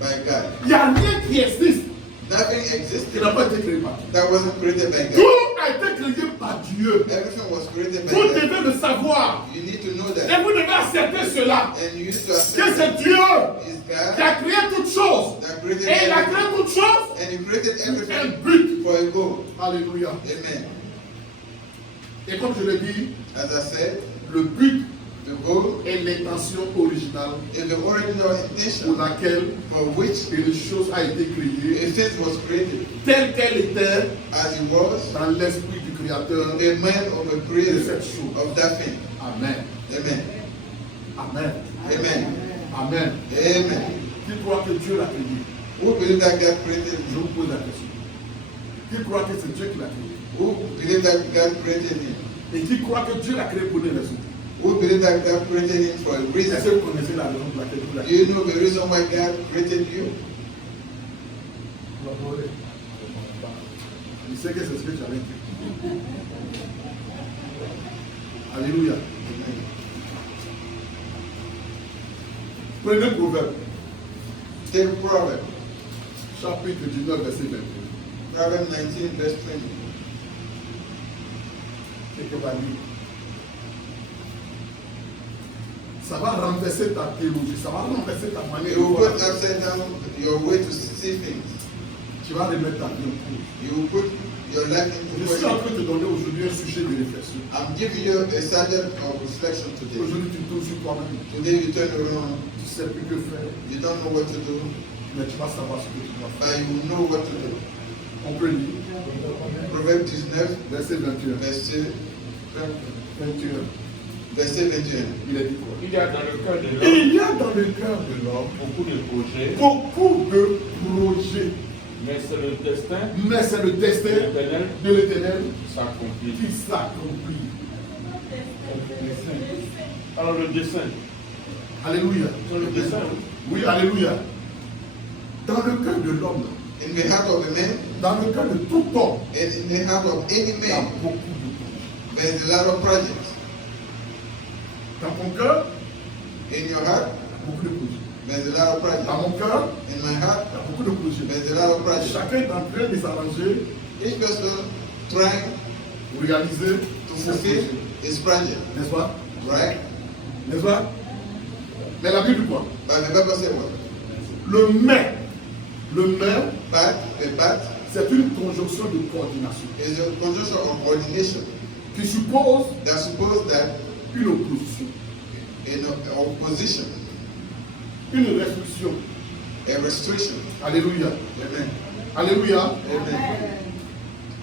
by God. Il n'y a rien qui existe Nothing qui existed n'a pas été créé par Dieu. that wasn't created by God. Tout a été créé par Dieu. Everything was created by Vous God. devez le savoir. You need to know Et that. vous devez accepter cela. And you need to Que accept c'est Dieu is qui God a créé toutes choses. that created Et il a everything. créé toutes choses And He created pour un everything but. for a goal. Alléluia. Amen. Et comme je l'ai dit, As I said, le but the goal est l'intention originale is the original pour intention laquelle for which une chose a été créée a thing was created, telle qu'elle était as it was dans l'esprit du Créateur the man of the de creator cette chose. of that thing. Amen. Amen. Amen. Amen. Amen. Amen. Qui croit que Dieu l'a créé? Who believe that God created Je you? vous pose la question. Qui croit que c'est Dieu qui l'a créé? Who believe that God created him? Et qui croit que Dieu l'a créé pour des raisons? Who believe that God created him for a Est-ce reason? que vous connaissez la raison pour laquelle Dieu l'a Do créé? you know the reason why God created you? Il sait que c'est ce que tu avais dit. Alléluia. Prenez Proverbe, Take Proverbs, chapitre 19, verset 21. Proverbs 19, verse 20. Quelqu'un va lire. Ça va renverser ta théologie, ça va renverser ta manière It de will voir. put upside down your way to see things. Tu vas remettre ta vie en cause. You will put your life Je into suis en question. train de te donner aujourd'hui un sujet de réflexion. I'm giving you a subject of reflection today. Aujourd'hui, tu tournes sur toi-même. Today you turn around, Tu ne sais plus que faire, you don't know what to do, mais tu vas savoir ce que tu dois faire. but you will know what to do. On peut lire. Proverbs 19, Verset 21. verset 21. 21. Il a dit quoi? Il y a dans le cœur de l'homme Il y a dans le cœur de l'homme beaucoup de projets, beaucoup de projets, mais c'est le destin mais c'est le de destin l'Éternel de l'Éternel qui s'accomplit. qui s'accomplit. Alors le dessin, Alléluia. sur le dessin, Oui, alléluia. Dans le cœur de l'homme, In the heart of a man dans le cœur de tout homme, and in the heart of any il y a man, beaucoup de projets. there's a lot of projects. Dans ton cœur, In your heart, beaucoup de projets. there's a lot of projects. Dans mon cœur, In my heart, il y a beaucoup de projets. there's a lot of projects. Chacun est en train de s'arranger Each person trying pour réaliser to ses fulfill projets. his project, N'est-ce pas? right? N'est-ce pas? Mais la Bible dit quoi? But the Bible says what? Le mais, But c'est une conjonction de coordination is a conjunction of coordination qui suppose that suppose that une opposition, in opposition, une restriction. a restriction. Alléluia. Amen. Alléluia. Amen.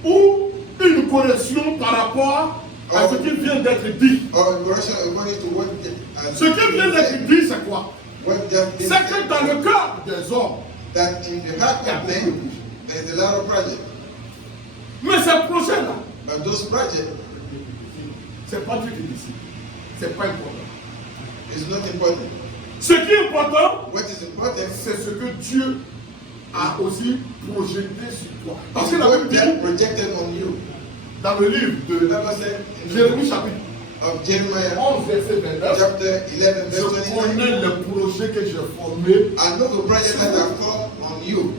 Ou une correction par rapport à ce qui vient d'être dit. Or a correction according to what Ce qui vient d'être dit, c'est quoi? what just been C'est que dans le cœur des hommes, that in the heart il y a of beaucoup de man projets. there's a lot of projects. Mais ces projets-là, But those projects c'est pas Dieu qui décide. C'est pas important. is not important. Ce qui est important, What is important c'est ce que Dieu a aussi projeté sur toi. Parce is que la what Bible dit God projected on you. dans le livre The de Bible said in Jérémie the chapitre of Jeremiah 11, verset 29, chapter 11 je verse 29. connais le projet que j'ai formé. I know the project that have come on you.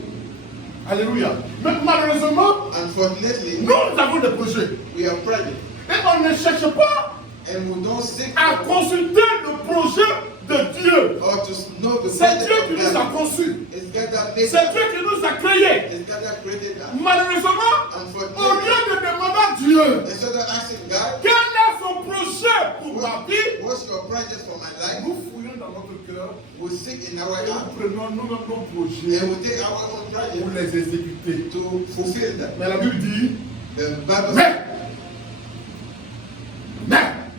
Alléluia. Mais malheureusement, Unfortunately, nous avons des projets. we have projects Et on ne cherche pas and we don't seek à consulter le projet de Dieu. or to know the C'est Dieu project qui of nous a God. conçus. It's God that made C'est it. Dieu qui nous a créés. It's God that created that. Malheureusement, au Unfortunately, lieu de demander à Dieu instead of asking God, quel est son projet pour ma vie, what's your project for my life? nous fouillons dans notre cœur, we seek in our et nous heart, prenons nous-mêmes nos projets and we take our own pour project les exécuter. to fulfill that. Mais la Bible dit, The Bible mais,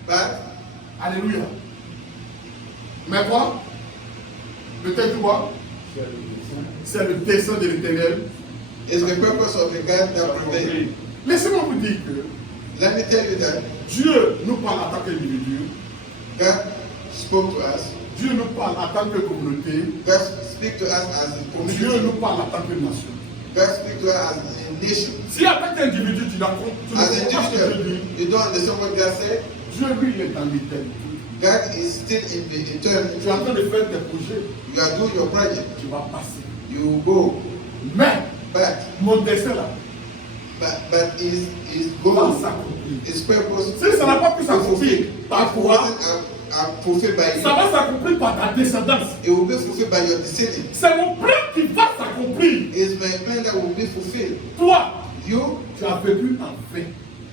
but alléluia. Mais quoi? Peut-être quoi? C'est le dessein de l'Éternel. it's the purpose of the God that prevails. Laissez-moi vous dire que Let me tell you that Dieu nous parle en tant qu'individu, God spoke to us. Dieu nous parle en tant que communauté, God speak to us as a Dieu community. nous parle en tant que nation. God speak to us as a nation. Si en tant qu'individu tu n'as tu ne As comprends pas ce que Dieu individual, dit, you don't understand what God said. Dieu lui il est dans l'éternité. God is still in the Tu es en eternity. train de faire tes projets, You are doing your project. tu vas passer. You go, Mais but mon dessein là, his va goal, s'accomplir. his purpose, Si ça n'a pas pu s'accomplir par it toi, wasn't fulfilled by ça you. va s'accomplir par ta descendance. It will be fulfilled by your descendants. C'est mon plan qui va s'accomplir. It's my plan that will be fulfilled. Toi, You, tu as vécu en vain.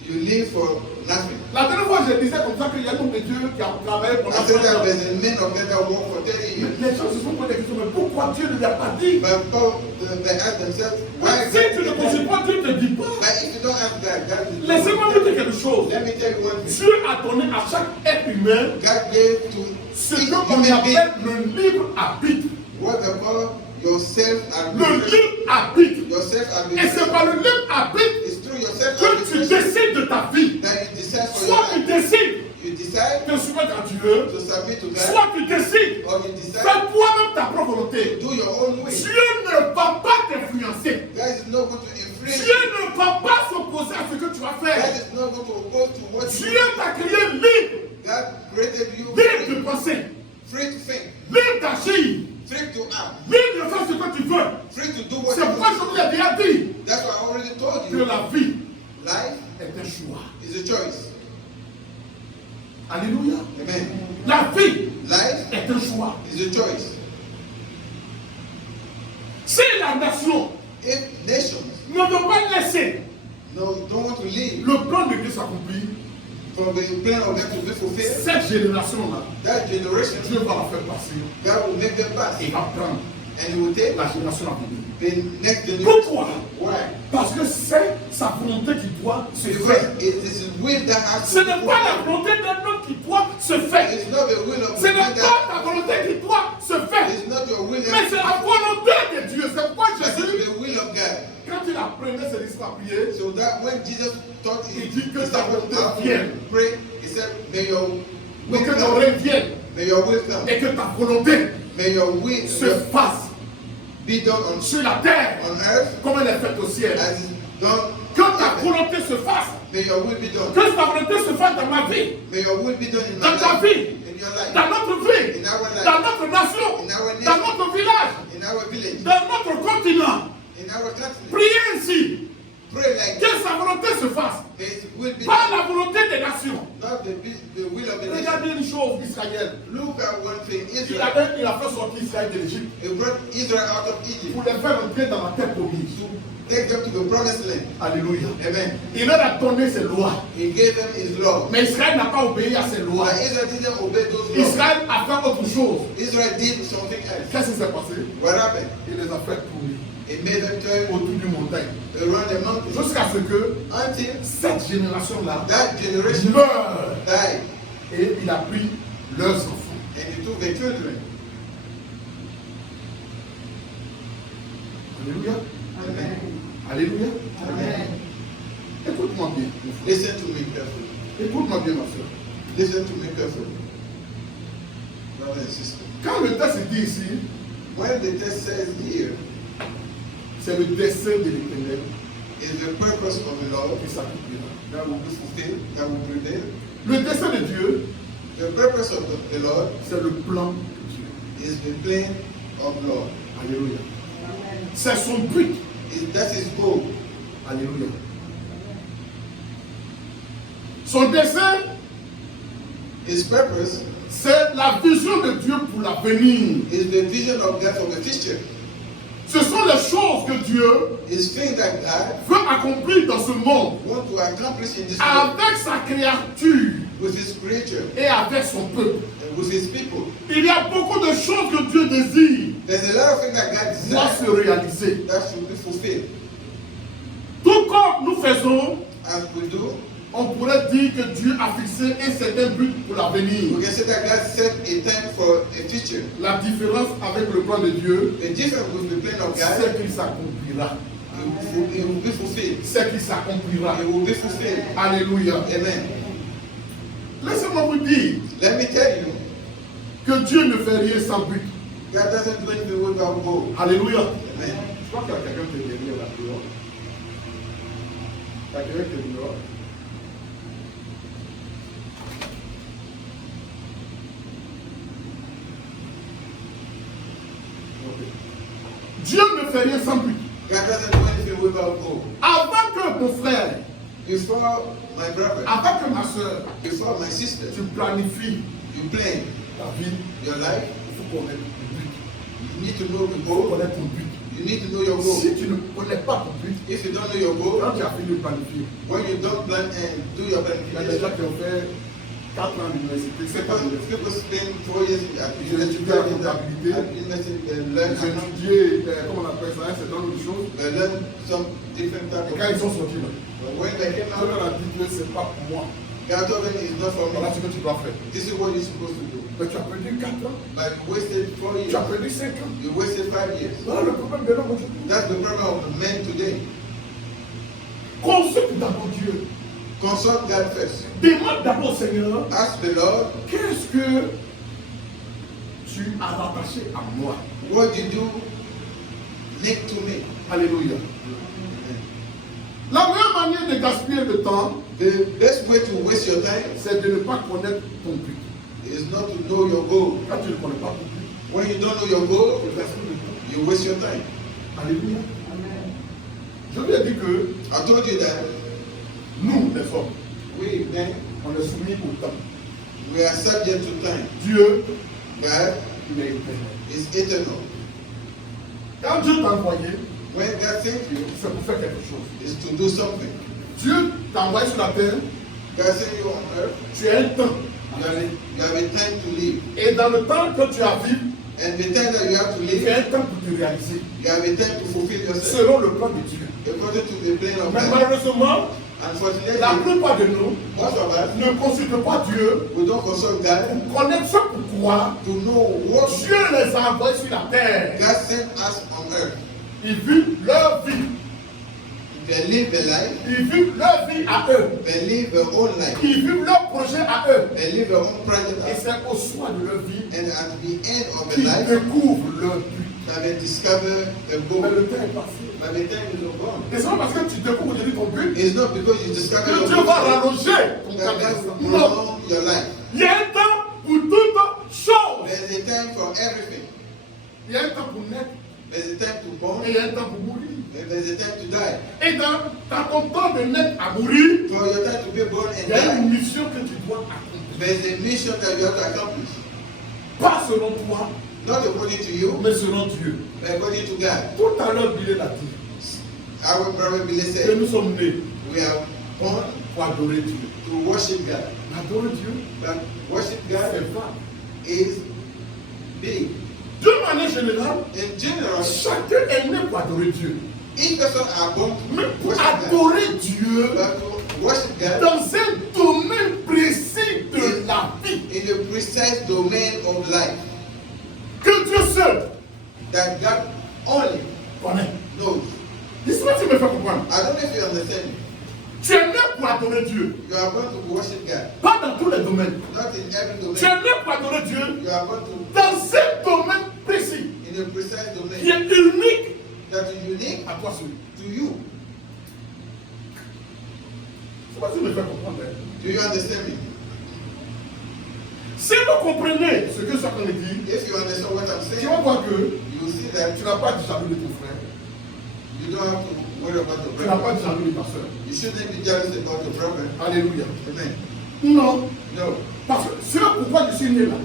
you live for nothing. La dernière fois, je disais comme ça qu'il y a un homme de Dieu qui a travaillé pendant After 30 that, ans. there's a man of God that worked for 30 years. Les gens se sont posés des questions, mais pourquoi Dieu ne lui a pas dit? They ask themselves, why Si tu ne consultes pas, Dieu ne te dit pas. But if you don't ask God, God will Laissez-moi vous dire quelque chose. Let me tell you one thing. Dieu a donné à chaque être humain God gave to ce each qu'on human being appelle le libre arbitre. what they call yourself Le arbitration. libre arbitre. Yourself Et c'est arbitration. par le libre arbitre It's through yourself que tu arbitration décides de ta vie. that you decide for your Soit tu life. décides You decide de soumettre à Dieu, to submit to God, soit tu décides or you decide fais toi-même ta propre volonté. to do your own way. Dieu ne va pas t'influencer. God is not going to influence Dieu you. ne va pas s'opposer à ce que tu vas God faire. is not going to oppose to what you Dieu t'a créé libre, God created you libre free, de penser, free to think, libre d'agir, free to act, libre de faire ce que tu veux. free to do what C'est you pourquoi je want. vous ai déjà dit That's why I already told que you. la vie Life est un choix. is a choice. Alléluia. Amen. La vie Life est un choix. is a choice. Si la nation If nations ne veut pas laisser don't want to live le plan de Dieu s'accomplir, for the plan of God to be fulfilled, cette génération-là, that generation, Dieu va la faire passer God will make them pass. et va prendre And he will take la génération à venir. the next generation. Pourquoi? Why? Parce que c'est sa volonté qui doit se faire. Because it is his will that has Ce to be n'est pas la fulfilled. volonté d'un homme qui doit se faire. It's not the will of Ce n'est man pas that ta volonté qui doit se faire. it's not your will Mais c'est la volonté de Dieu. C'est pourquoi but Jésus, it's the will of God. quand il apprenait ses disciples à prier, So that when Jesus taught Il his dit que disciples ta volonté how to vienne. pray, he said, may your mais will que ton come, règne vienne may your will come, et que ta volonté may your will se fasse be done on sur la terre earth comme elle est faite au ciel. as is done Que in ta heaven. volonté se fasse. May your will be done. Que ta volonté se fasse dans ma vie, May your will be done in dans my ta life, vie, in your life, dans notre vie, in our life, dans notre nation, in our dans nation, notre village, in our village, dans notre continent. in our country. Priez ainsi. Pray like Que sa volonté se fasse. may his will be Pas done, la volonté des nations. not the will of the nation. Regardez une chose, Israël. Look at one thing. Il Israel, a fait sortir Israël de l'Égypte he brought Israel out of Egypt pour les faire entrer dans la terre promise. to take them to the promised land. Alléluia. Amen. Il leur a donné ses lois. He gave them his law. Mais Israël n'a pas obéi à ses lois. But Israel didn't obey those laws. Israël a fait autre chose. Israel did something else. Qu'est-ce qui s'est passé? What happened? Il les a fait tourner He made them turn autour du montagne. around the mountain Jusqu'à ce que until cette génération-là that generation meurt. died Et il a pris leurs enfants. and he took the children. Alléluia. Amen. Alléluia. Amen. Écoute-moi bien, mon frère. Listen to me carefully. Écoute-moi bien, ma soeur. Listen to me carefully. Brothers and sisters. Quand le texte dit ici, When the text says here, c'est le dessein de l'Éternel is the purpose of the Lord qui s'accomplira. that will be fulfilled, that will prevail. Le dessein de Dieu, The purpose of the Lord c'est le plan de Dieu. is the plan of the Lord. Alléluia. C'est son but. That's his goal. Alléluia. Son dessein, His purpose c'est la vision de Dieu pour l'avenir. is the vision of God for the future. Ce sont les choses que Dieu It's things that God veut accomplir dans ce monde wants to accomplish in this world avec sa créature. with his creature et avec son peuple. and with his people. Il y a beaucoup de choses que Dieu désire There's a lot of things that God doit desires se réaliser. that should be fulfilled. Tout comme nous faisons, As we do, on pourrait dire que Dieu a fixé un certain but pour l'avenir. we can say that God set a time for a future. La différence avec le plan de Dieu, The difference with the plan of c'est God, qu'il s'accomplira. it will be fulfilled. C'est qu'il s'accomplira. It will be fulfilled. Alléluia. Amen. Laissez-moi vous dire Let me tell you, que Dieu ne fait rien sans but. God doesn't do anything without goal. Alléluia. Amen. Je crois qu'il y a quelqu'un qui est derrière la dehors. Il y a quelqu'un qui est dehors. Ok. Dieu ne fait rien sans but. God doesn't do anything without goal. Avant que mon frère, Before my brother, avant que ma soeur, before my sister, tu planifies you plan ta vie, your life, il faut connaître ton but. you need to know the Il faut goal. connaître ton but. You need to know your goal. Si tu ne connais pas ton but, If you don't know your goal, quand tu as fini de planifier, when you don't plan and do your il y a des gens planification, qui ont fait 4 ans d'université, 5 ans d'université. people spend 4 years at J'ai étudié la comptabilité. university, they J'ai learn, étudié, comment on appelle ça, un certain nombre de choses. they learn some different type Et of quand ils sont things. sortis là, But when they came Dieu leur out, a dit que c'est pas pour moi. God told them it's not for Voilà me. ce que tu dois faire. This is what you're supposed to do. Mais tu as perdu 4 ans, But you wasted 4 tu as years. perdu 5 ans. You wasted 5 years. Voilà le problème de l'homme aujourd'hui. That's the problem of the men today. Consulte d'abord Dieu. Consult God first. Demande d'abord au Seigneur, Ask the Lord, qu'est-ce que tu as rattaché à moi? what did you make to me? Alléluia. La meilleure manière de gaspiller le temps, The best way to waste your time c'est de ne pas connaître ton but. is not to know your goal. Quand tu ne connais pas ton but, When you don't know your goal, tu gaspilles le temps. you waste your time. Alléluia. Je lui ai dit que I told you that nous, les hommes, we men, on est soumis au temps. we are subject to time. Dieu, God il est éternel. is eternal. Quand Dieu t'a envoyé, When God sent you, c'est pour faire quelque chose. is to do something. Dieu t'a envoyé sur la terre, God sent you on earth. tu as un temps. You have a time to live. Et dans le temps que tu as vécu, And the time that you have to tu live, as un temps pour te réaliser. you have a time to fulfill yourself. Selon le plan de Dieu. According to the plan of Mais God. malheureusement, Unfortunately, la plupart de nous most of us, ne consultent pas Dieu we don't consult God pour connaître ce pourquoi to know what Dieu les a envoyés sur la terre. God sent us on earth. Ils vivent leur vie. They live their life, Ils vivent leur vie à eux. they live their own life, Ils vivent leur projet à eux. they live their own project, Et c'est au soir de leur vie and at the end of their qu'ils life, découvrent leur but. that they discover the Mais goal. le temps est passé. By the time is gone. Et c'est pas parce que tu découvres aujourd'hui ton but It's not because you discover que your Dieu goal va rallonger ton that God cadence. will Non. prolong your life. Il y a un temps pour toute chose. There's a time for everything. Il y a un temps pour naître There's a time to born, et il y a un temps pour mourir. and there's a time to die. Et dans ton temps de naître à mourir, For your time to be born il y a and une die, mission que tu dois accomplir. there's a mission that you have to accomplish. Pas selon toi, Not according to you, mais selon Dieu. but according to God. Tout à l'heure, Billy l'a dit. Our brother Billy Que said, nous sommes nés we are born pour adorer Dieu. to worship God. Adorer Dieu, But worship God c'est vague. is big. De manière générale, In general, chacun est né pour adorer Dieu. each person are born Mais to pour worship God. adorer Dieu But to worship God dans un domaine précis de la vie, in a precise domain of life que Dieu seul that God only connaît. knows. Dis-moi si tu me fais comprendre. I don't know if you understand me. Tu es né pour adorer Dieu. You are born to worship God. Pas dans tous les domaines. Not in every Tu es domain. né pour adorer Dieu You are born to dans un domaine précis in a precise qui est domain unique that is unique à toi seul. to you. Je sais pas si tu me fais comprendre. Hein. Do you understand me? Si vous comprenez ce que chacun dit, If you understand what I'm tu saying, vas voir que you will see that tu n'as pas de jaloux de ton frère. you don't have to worry about your Tu n'as pas brother. de jaloux de ta soeur. You shouldn't be jealous about your brother. Alléluia. Amen. Non. No. Parce que c'est pourquoi je suis né là.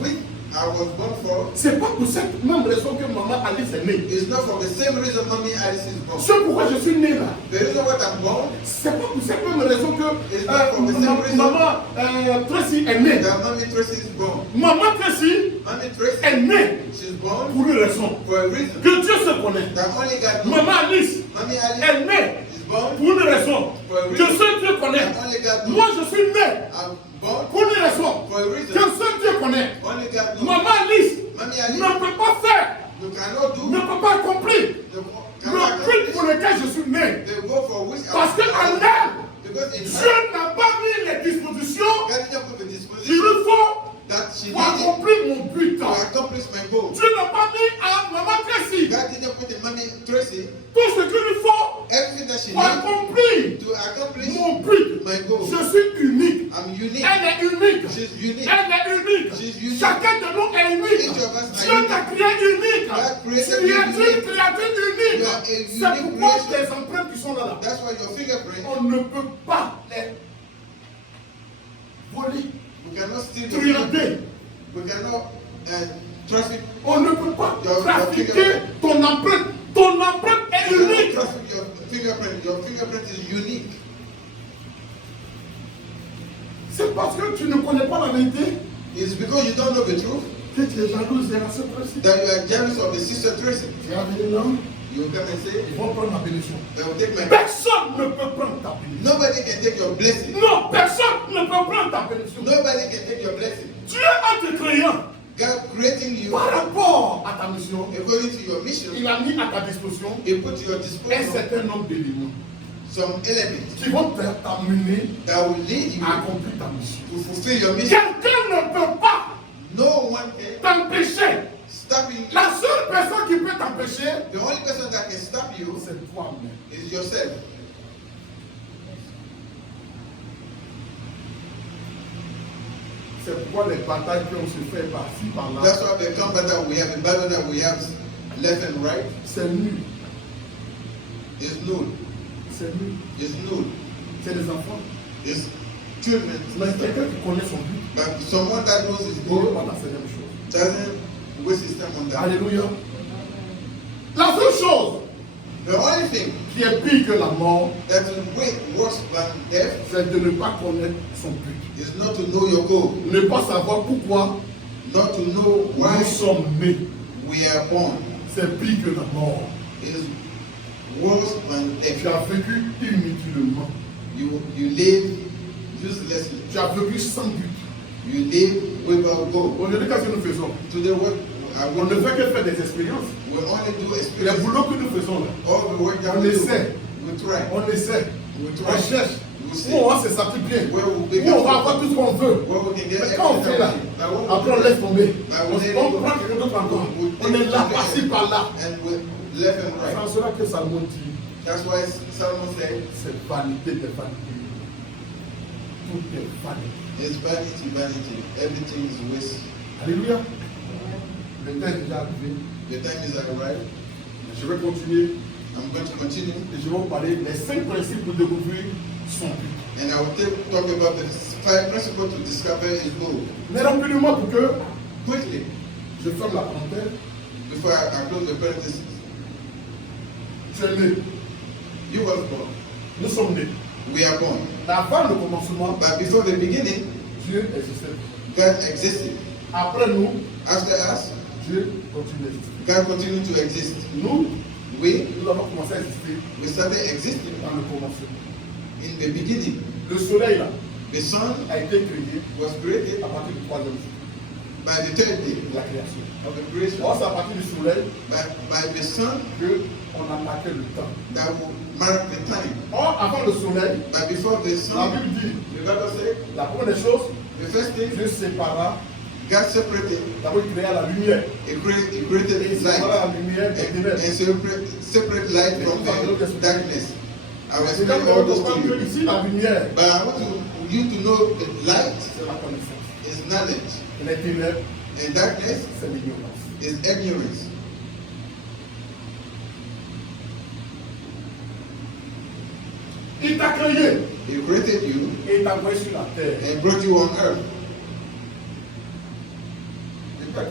We, I was born for. C'est pas pour cette même raison que maman Alice est née. It's not for the same reason mommy Alice is born. C'est pourquoi je suis né là. The reason why I'm born C'est pas pour cette même raison que is not for the same reason maman Tracy est née. that mommy Tracy is born. Maman Tracy Mommy Tracy, est née she's born pour une raison. for a reason Que Dieu se connaît. that only God knows. Maman Alice Mommy Alice est née is born pour une raison. Que seul Dieu connaît. that only God knows. Moi je suis né I'm born pour une raison. for a Que reason seul Dieu connaît. only God knows. Maman Alice Mommy ne Alice, peut pas faire, you cannot do ne peut pas accomplir the le but pour lequel je suis né. they go for which Parce qu'en elle, because in Dieu her, n'a pas mis les dispositions God didn't put the qu'il disposition lui faut that she pour needed accomplir mon but. to accomplish my goal. Dieu n'a pas mis à maman Tracy God didn't put in mommy Tracy tout ce qu'il lui faut everything that she pour needed accomplir to accomplish mon but. my goal. Je suis unique. I'm unique. Elle est unique. She's unique. Elle est unique. She's unique. Chacun de nous est unique. Each of us are Dieu unique. t'a créé unique. God created Tu es you une unique. créature unique. You are a C'est unique pourquoi creation. les empreintes qui sont là, That's why your fingerprint, on ne peut pas les voler, we cannot steal your fingerprint. truander. We cannot traffic. On ne peut pas Your trafiquer fingerprint. ton empreinte. Ton empreinte est You cannot unique. traffic your fingerprint. Your fingerprint is unique. C'est parce que tu ne connais pas la vérité It's because you don't know the truth que tu es jalouse de la sœur Tracy. that you are jealous of the sister Tracy. Tu vas venir là, You will come and say, ils vont prendre ma bénédiction. they will take my. Personne ne peut prendre ta bénédiction. Nobody can take your blessing. Non, personne ne peut prendre ta bénédiction. Nobody can take your blessing. Dieu en te créant, God creating you par rapport à ta mission, according to your mission, il a mis à ta disposition He put to your un disposal certain nombre d'éléments some elements qui vont t'amener that will lead you à accomplir ta mission. to fulfill your mission. Quelqu'un ne peut pas No one can t'empêcher. stop you. La seule personne qui peut t'empêcher, The only person that can stop you c'est toi-même. is yourself. C'est pourquoi les batailles qu'on se fait par-ci, par-là, That's why the combat that we have, the battle that we have left and right c'est nul. is null. C'est nul. Is null. C'est des enfants. Is children. Mais quelqu'un qui connaît son but, But someone that knows his il goal va faire la même chose. doesn't waste his time on that. Alléluia. La seule chose The only thing qui est pire que la mort, that will way worse than death c'est de ne pas connaître son but. is not to know your goal, Ne pas savoir pourquoi not to know why nous sommes nés. we are born. C'est pire que la mort. It is worse than Tu death. as vécu inutilement. You live uselessly. Tu as vécu sans but. You live without goal. Aujourd'hui, qu'est-ce que nous faisons? Today, what I On ne will fait que faire des expériences. we only do Les experience. boulots que nous faisons là, All the work that on we do, essaie. we try. On essaie, We on try. cherche. We see. Où on va se sentir bien. Where we Où become on va avoir tout ce qu'on veut. where we can get Mais quand on fait everything là, that we need. après on laisse tomber. Bah, On prend quelqu'un d'autre encore. On est là, par-ci, par-là. And we left and C'est en right. cela que Salomon dit, That's why Solomon said, c'est vanité des vanités. Tout est vanité. it's vanity, vanity. Everything is waste. Alléluia. Le temps est déjà arrivé. The time is arrived. Je vais continuer I'm going to continue. et je vais vous parler des 5 principes pour découvrir son but. And I will talk about the 5 principles to discover his goal. Mais rapidement pour que Quickly, je ferme la parenthèse, before I close the parenthesis. tu es né. You was born. Nous sommes nés. We are born. Avant le commencement, But before the beginning, Dieu existait. God existed. Après nous, After us, Dieu continue d'exister. God continued to exist. Nous, We nous avons commencé à exister started existing dans le commencement. in the beginning. Le soleil là The sun a été créé was created à partir du 3e jour by the third day de la création. of the creation. Or, c'est à partir du soleil By the sun qu'on a marqué le temps. that will mark the time. Or, avant le soleil, But before the la sun, Bible dit, the Bible said, la première des choses, the first thing, Dieu sépara, God separated. d'abord il créa la lumière. He Et created il sépara light la lumière des and ténèbres. separate light from the darkness. I will C'est là explain qu'on all those to comprend you. que ici, la lumière, But I want you to know that light c'est la connaissance. is knowledge Et les ténèbres, and darkness c'est l'ignorance. is ignorance. Il t'a créé He created you et il t'a envoyé sur la terre. and brought you on earth. Il t'a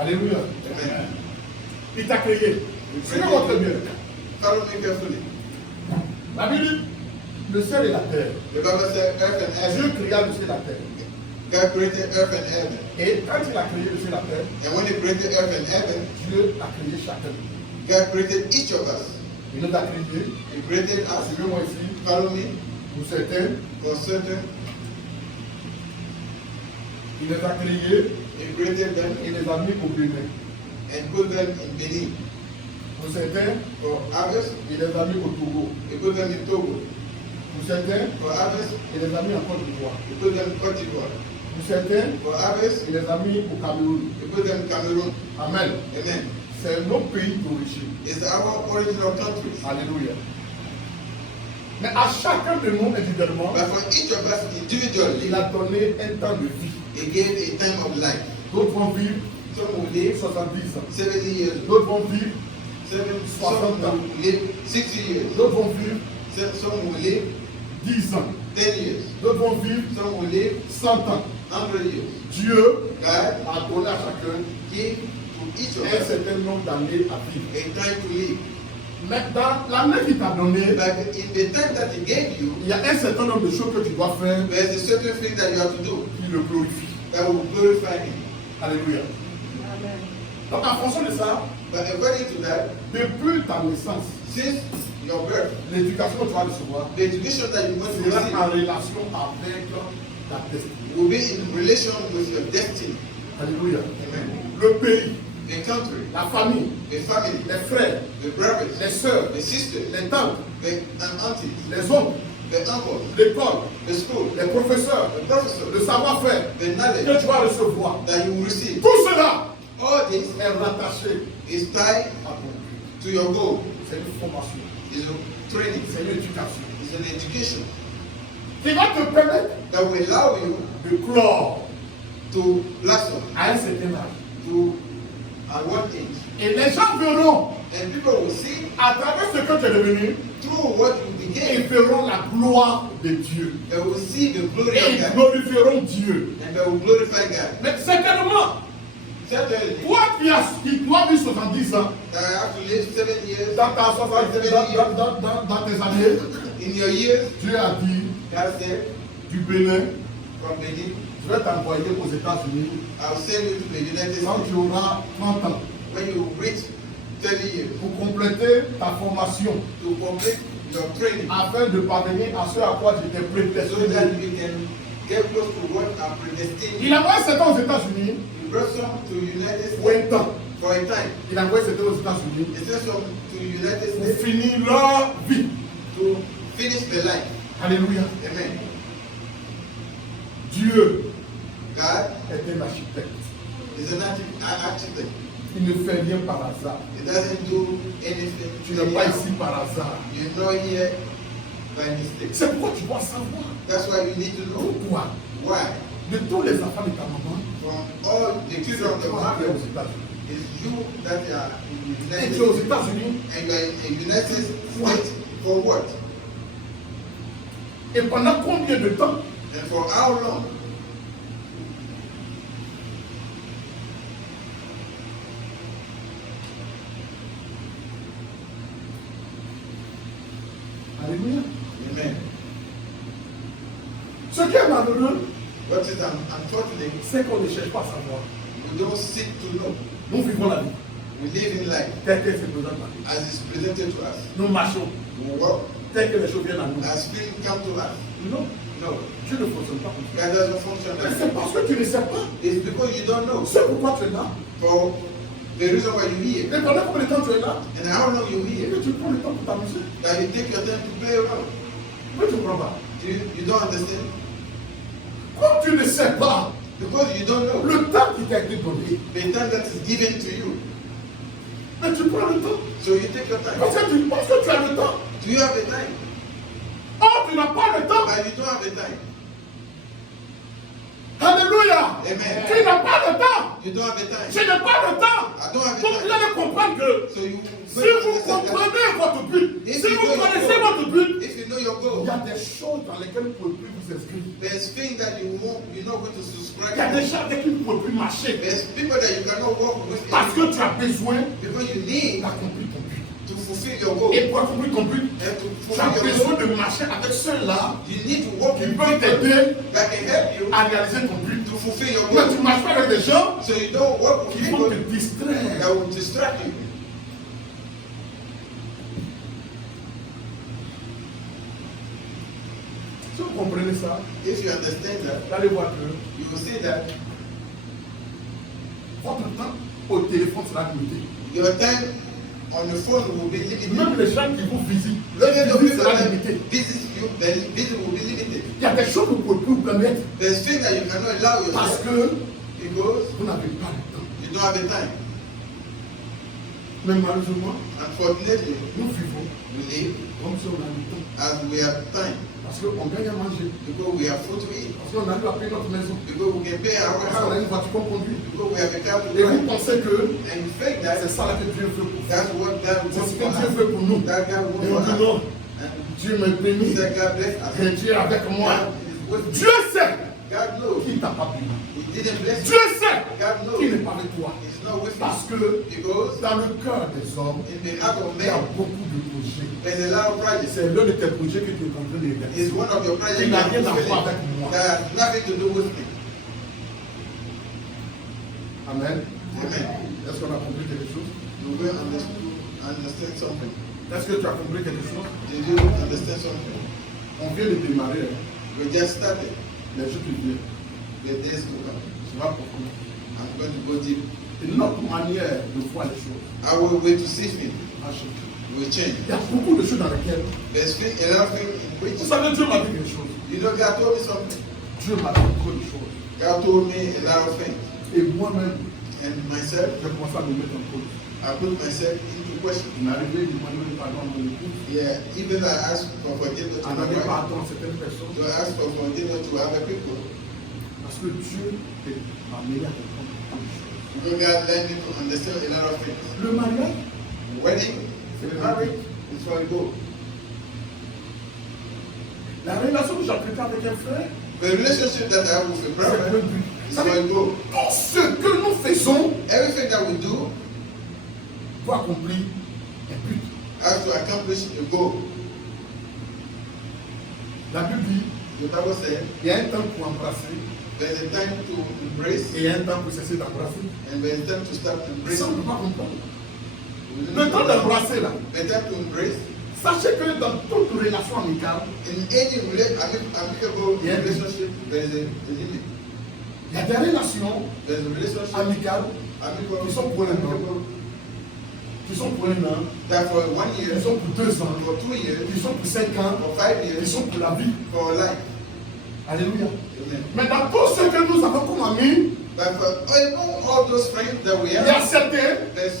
Alléluia. Amen. Il t'a créé. Suivez votre bien. Follow me carefully. La Bible dit, le ciel et la terre. The Bible said earth and Dieu heaven. créa le ciel et la terre. God created earth and heaven. Et quand il a créé le ciel et la terre, And when he created earth and heaven, Dieu a créé chacun. God created each of us. Il nous a créé. He created us. Suivez-moi ici. Follow me. Pour certains, For certain, il les a créés he created them et les a mis au Bénin. and put them in Benin. Pour certains, For others, il les a mis au Togo. he put them in Togo. Pour certains, For others, il les a mis en Côte d'Ivoire. he put them in Cote d'Ivoire. Pour certains, For others, il les a mis au Cameroun. he put them in Cameroon. Amen. Amen. C'est nos pays d'origine. It's our original countries. Alléluia. Mais à chacun de nous individuellement, But for each of us individually, il a donné un temps de vie. he gave a time of life. D'autres vont vivre Some will live 70 ans. 70 years, D'autres vont vivre, some will live 60 years, d'autres vont vivre some will live 10 ans. 10 years, D'autres vont vivre some will live 100 ans. 100 years. Dieu God a donné à chacun gave to each of un us certain nombre d'années à vivre. a time to live. Mais dans l'année qu'il t'a donné, But in the time that he gave you, il y a un certain nombre de choses que tu dois faire there's a certain thing that you have to do qui le glorifient. that will glorify him. Alléluia. Donc en fonction de ça, But according to that, depuis ta naissance, since your birth, l'éducation que tu vas recevoir the education that you're going to sera receive en relation avec ta destinée. will be in relation with your destiny. Alléluia. Amen. Le pays, The country, la famille, the family, les frères, the brothers, les sœurs, the sisters, les tantes, the aunties, les oncles, the uncles, l'école, the school, les professeurs, the professors, le savoir-faire the que knowledge tu vas recevoir. that you will receive. Tout cela All this est rattaché is tied à ton but. to your goal. C'est une formation, It's a training, c'est une éducation it's an education qui va te permettre that will allow you de clore to blossom à un certain âge. to at one age. Et les gens verront And people will see à travers ce que tu es devenu, through what you ils became, verront la gloire de Dieu. they will see the glory Et of ils God glorifieront Dieu. and they will glorify God. Mais certainement, Certainly, toi qui dois vivre 70 ans, that I have to live 7 years dans dans tes années, in your years, Dieu a dit God said, du Bénin, from Benin, je vais t'envoyer aux États-Unis I'll send you to the United quand States tu auras 30 ans when you reach 30 years pour compléter ta formation to complete your training afin de parvenir à ce à quoi tu étais so that prédestiné. you can get close to what are predestined. Il a envoyé certains aux États-Unis He brought some to United pour States un temps. for a time. Il a envoyé certains aux États-Unis He sent some to United pour States finir leur vie. to finish the life. Alléluia. Amen. Dieu God est un architecte. is an architect. Il ne fait rien par hasard. He doesn't do anything. Tu n'es pas ici par hasard. You're not here by mistake. C'est pourquoi tu dois savoir. That's why you need to know Pourquoi why. de tous les enfants de ta maman, From all the c'est children of the toi qui es mother, aux États-Unis. it's you that are in the Et United tu es aux States. États-Unis And you are in the United States for what? et pendant combien de temps? And for how long? Alléluia. Amen. Ce qui est malheureux, What is unfortunate, c'est qu'on ne cherche pas à savoir. we don't seek to know. Nous vivons la vie We live in life telle qu'elle se présente à nous. as it's presented to us. Nous marchons We walk telle que les choses viennent à nous. as spirit come to us. Non, No, Dieu ne fonctionne pas comme ça. God doesn't function Mais like c'est that. parce que tu ne sais pas. It's because you don't know. C'est pourquoi tu es là. For the reason why you're here. Et pendant combien de temps tu es là? And how long you're Et here. que tu prends le temps pour t'amuser. That you take your time to play around. Mais tu ne comprends pas. You don't understand? Comme tu ne sais pas Because you don't know le temps qui t'a été donné, the time that is given to you. mais tu prends le temps. So you take your time. Parce que tu penses que tu as le temps. Do you have the time? Or tu n'as pas le temps. But you don't have the time. Alléluia. Amen. Tu n'as pas le temps. You don't have the time. Je n'ai pas le temps. I don't have the Donc vous time. allez comprendre que So you si vous comprenez votre but, si vous connaissez votre but, you know your Il goal, y a des choses dans lesquelles vous ne pouvez plus vous inscrire. there's things that you're not going to subscribe Il y a des to. gens avec qui vous ne pouvez plus marcher. There's people that you cannot walk with Parce que tu as besoin because you need d'accomplir ton but. to fulfill your goal. Et pour accomplir ton but, And to tu as fulfill your besoin goal, de marcher avec ceux-là you need to walk qui with peuvent people t'aider that can help you à réaliser ton but. to fulfill your Mais tu goal. ne marches pas avec des gens So you don't work with qui vont people te distraire. that will distract you. Si vous comprenez ça, If you understand that, vous allez voir que you will see that votre temps au téléphone sera limité. your time on the phone will be limited. Même les gens qui vous visitent, Even leur the visite people sera that limitée. visit you, the visit will be limited. Il y a des choses que vous ne pouvez plus vous permettre There's things that you cannot allow parce yourself que because vous n'avez pas le temps. you don't have the time. Mais malheureusement, Unfortunately, nous vivons we live comme si on a le temps. as we have time Parce qu'on gagne à manger. because we have food to eat, Parce qu'on arrive à payer notre maison. because we can pay our Parce qu'on a house, une voiture qu'on conduit. because we have a car to Et vous drive. pensez que And you think that c'est ça là que Dieu veut pour vous. that's what God C'est wants ce for que Dieu us. veut pour nous. That God Et wants on for dit us. non, And Dieu me bénit. that God bless us. Et Dieu est avec moi. God is with you. Dieu sait God knows. qui t'a pas béni. He didn't bless you. Dieu sait God qui knows. n'est pas avec toi. He's not with Parce you. que Because dans le cœur des hommes, in the heart of il y a man, beaucoup de projets. there's a lot of projects. C'est l'un de tes projets que tu es en train de réaliser. It's one of your projects Il n'a that rien à you're voir fulfilling avec moi. that has nothing to do with me. Amen. Amen. Est-ce qu'on a compris quelque chose? You will understand something. Est-ce que tu as compris quelque chose? Did you understand something? On vient de démarrer. Hein. We just started. Les jours qui viennent. The days to come. Tu vas comprendre. I'm going to go deep. Et notre manière de voir les choses Our way to see things a changé. will change. Il y a beaucoup de choses dans lesquelles, There's a lot of things in which, vous savez, Dieu m'a dit quelque chose. you know, God told me something. Dieu m'a dit trop de choses. God told me a lot of things. Et moi-même, And myself, j'ai commencé à me mettre en cause. I put myself into question. Il m'est arrivé de demander pardon à mon épouse. Yeah, even I asked for forgiveness to À my demander wife. pardon à certaines personnes. To ask for forgiveness to other people. Parce que Dieu m'a amené à comprendre beaucoup de choses. Because God led me to understand a lot of things. Le mariage, Wedding, the marriage is for a goal. la relation que j'entretins avec un frère, The relationship that I have with a c'est brother le but. is for a goal. Tout ce que nous faisons Everything that we do doit accomplir un but. has to accomplish a goal. La Bible dit, The Bible says il y a un temps pour embrasser there's a time to embrace et il y a un temps pour cesser d'embrasser. and there's a time to start Ça, on ne embracing. peut pas comprendre. Le temps d'embrasser, là, The time to embrace. sachez que dans toute relation amicale, In any amicable relationship, there is a limit. il y a des relations There's a relationship amicales amicable, qui sont pour un an, qui sont pour un an, that for 1 year, qui sont pour 2 ans, for 2 years, qui sont pour 5 ans, for 5 qui years, sont pour la vie. for life. Alléluia. Amen. Mais dans tout ce que nous avons comme amis, But for all those friends that we il y a have, certains there's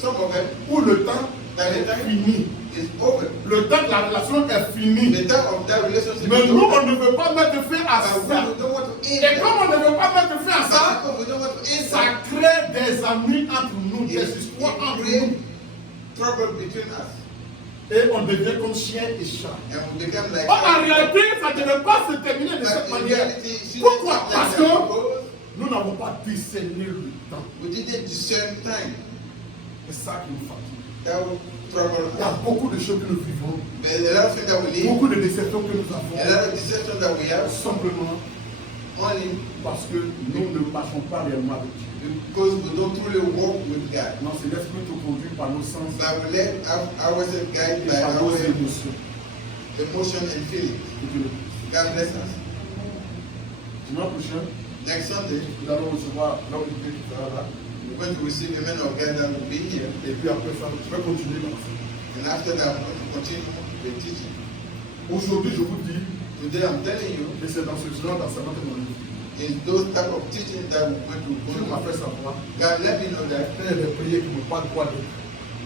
some of them où le temps that the est time fini. is over. Le temps de la relation est fini. The time of that relationship Mais is nous, over. on ne veut pas mettre fin à But ça. we don't want to end Et that. comme on ne veut pas mettre fin à ça, But we don't want to end ça that. crée des amis entre nous, des histoires It entre creates nous. trouble between us. Et on devient comme chien et chat. And we become like Or, en réalité, ça ne devait pas se terminer de But cette in manière. reality, it shouldn't Pourquoi? happen Parce like que that because nous n'avons pas discerné le temps. we didn't discern time. C'est ça qui nous fatigue. That will trouble Il y a us. beaucoup de choses que nous vivons, There's a lot of things that we live, beaucoup de déceptions que nous a avons, lot of deception that we have, simplement only parce que nous ne marchons pas réellement avec Dieu. because we don't truly walk with God. Non, c'est l'esprit qui conduit par nos sens But we let ourselves guide et by par our nos émotions. emotion and feeling. Que Dieu le bénisse. God bless us. Dimanche prochain, Next Sunday, nous allons recevoir l'homme de Dieu qui sera là. we're going to receive a man of God that will be here. Et puis après ça, je vais continuer dans ça. And after that, I'm going to continue the teaching. Aujourd'hui, je vous dis, Today, I'm telling you, et c'est dans ce genre d'enseignement que nous allons. is those type of teaching that we're going to Dieu go m'a to. fait savoir. God, let me know that Il y a des prières qui n'ont pas de droit d'être.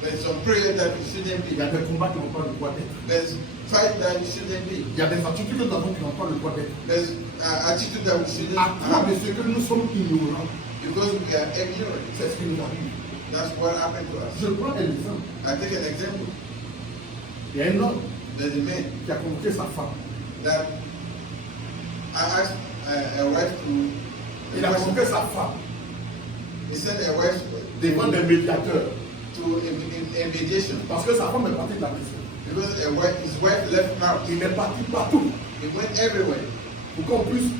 there's some prayer that you shouldn't Il be. y a des combats qui n'ont pas le droit d'être. There's fight that you shouldn't be. Il y a des attitudes que nous avons qui n'ont pas le droit d'être. There's attitude that we shouldn't À cause have de ce que nous sommes ignorants, because we are ignorant. c'est ce qui nous arrive. That's what happened to us. Je prends un exemple. I take an example. Il y a un homme, There's a man qui a convoqué sa femme. that I asked a wife to. Il a convoqué sa femme He sent a wife devant des médiateurs to a mediation parce que sa femme est partie de la maison. because his wife left house. Il est parti partout He went everywhere pour qu'on puisse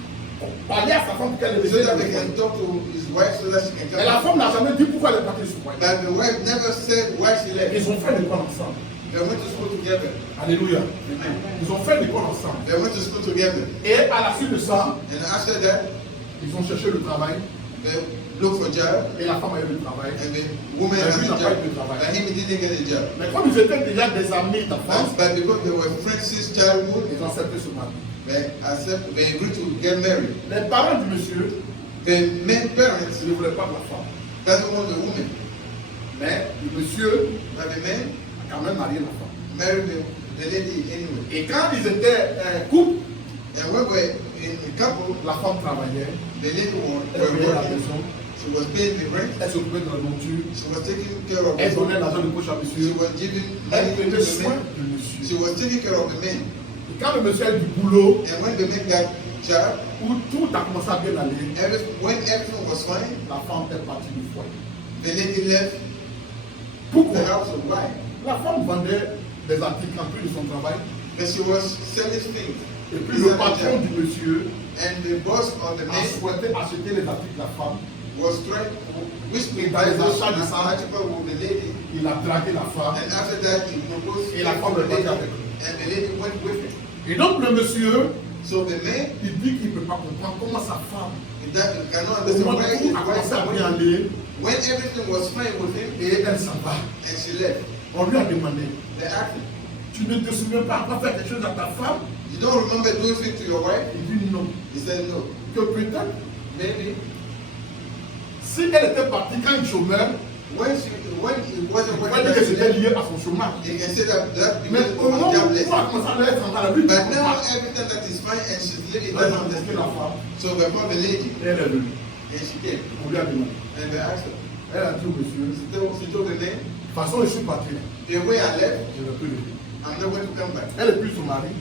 parler à sa femme pour qu'elle le so laisse. that he can talk to his wife so that she can Et la come. femme n'a jamais dit pourquoi elle est partie de son foyer. But the wife never said why she left. Ils ont fait l'école ensemble. They went to school together. Alléluia. Ils ont fait l'école ensemble. They went to school together. Et à la suite de ça, And after that, ils ont cherché le travail. they looked for a job. Et la femme a eu le travail. And the woman Mais had lui a n'a pas eu de job. travail. But him, he didn't get a job. Mais comme ils étaient déjà des amis d'enfance, But because they were friends since childhood, ils ont accepté ce mari. they agreed to get married. Les parents du monsieur The men parents ne voulaient pas de la femme. doesn't want the woman. Mais le monsieur But the man a quand même marié la femme. married the lady anyway. Et quand ils étaient couple, And when we were in a couple, la femme travaillait, the lady elle were payait la working. maison, She was paying the rent. elle s'occupait de la nourriture, She was taking care of elle the donnait l'argent de poche à She monsieur, was giving elle money to prenait the soin man. du monsieur. She was taking care of the man. Et quand le monsieur a eu du boulot, And when the man got job, où tout a commencé à bien aller, when everything was fine, la femme est partie du foyer. the lady left the Pourquoi? house. Why? La femme vendait des articles en plus de son travail. But she was selling things. Et puis le patron du monsieur And the boss of the a man souhaité acheter les articles de la femme. was trying, which Et we dans les achats de ça, article with the lady. il a dragué la femme. And after that, he proposed Et la femme to est the partie lady. avec lui. And the lady went with him. Et donc le monsieur, So the man, il dit qu'il ne peut pas comprendre comment sa femme, that cannot au understand moment why où his tout a commencé à bien wife, aller, when everything was fine with him, et elle s'en va. and she left, On lui a demandé, they asked him, tu ne te souviens pas avoir fait quelque chose à ta femme? you don't remember doing things to your wife? Il dit non. He said no. Que peut-être, Maybe si elle était partie quand il chômait, when he wasn't il working, fallait que c'était lié à son chômage. you can say that Mais because au of moment où jobless. tout a commencé à aller sans la lui, But now everything that is fine and she's living elle a doesn't convoqué la understand. femme, So they called the lady et elle est venue. and she came On lui a demandé. and they asked her. Elle a dit au monsieur, She told the name. de toute façon, je suis parti. The way I left, Je ne peux le dire. I'm not going to come back. Elle est plus son mari,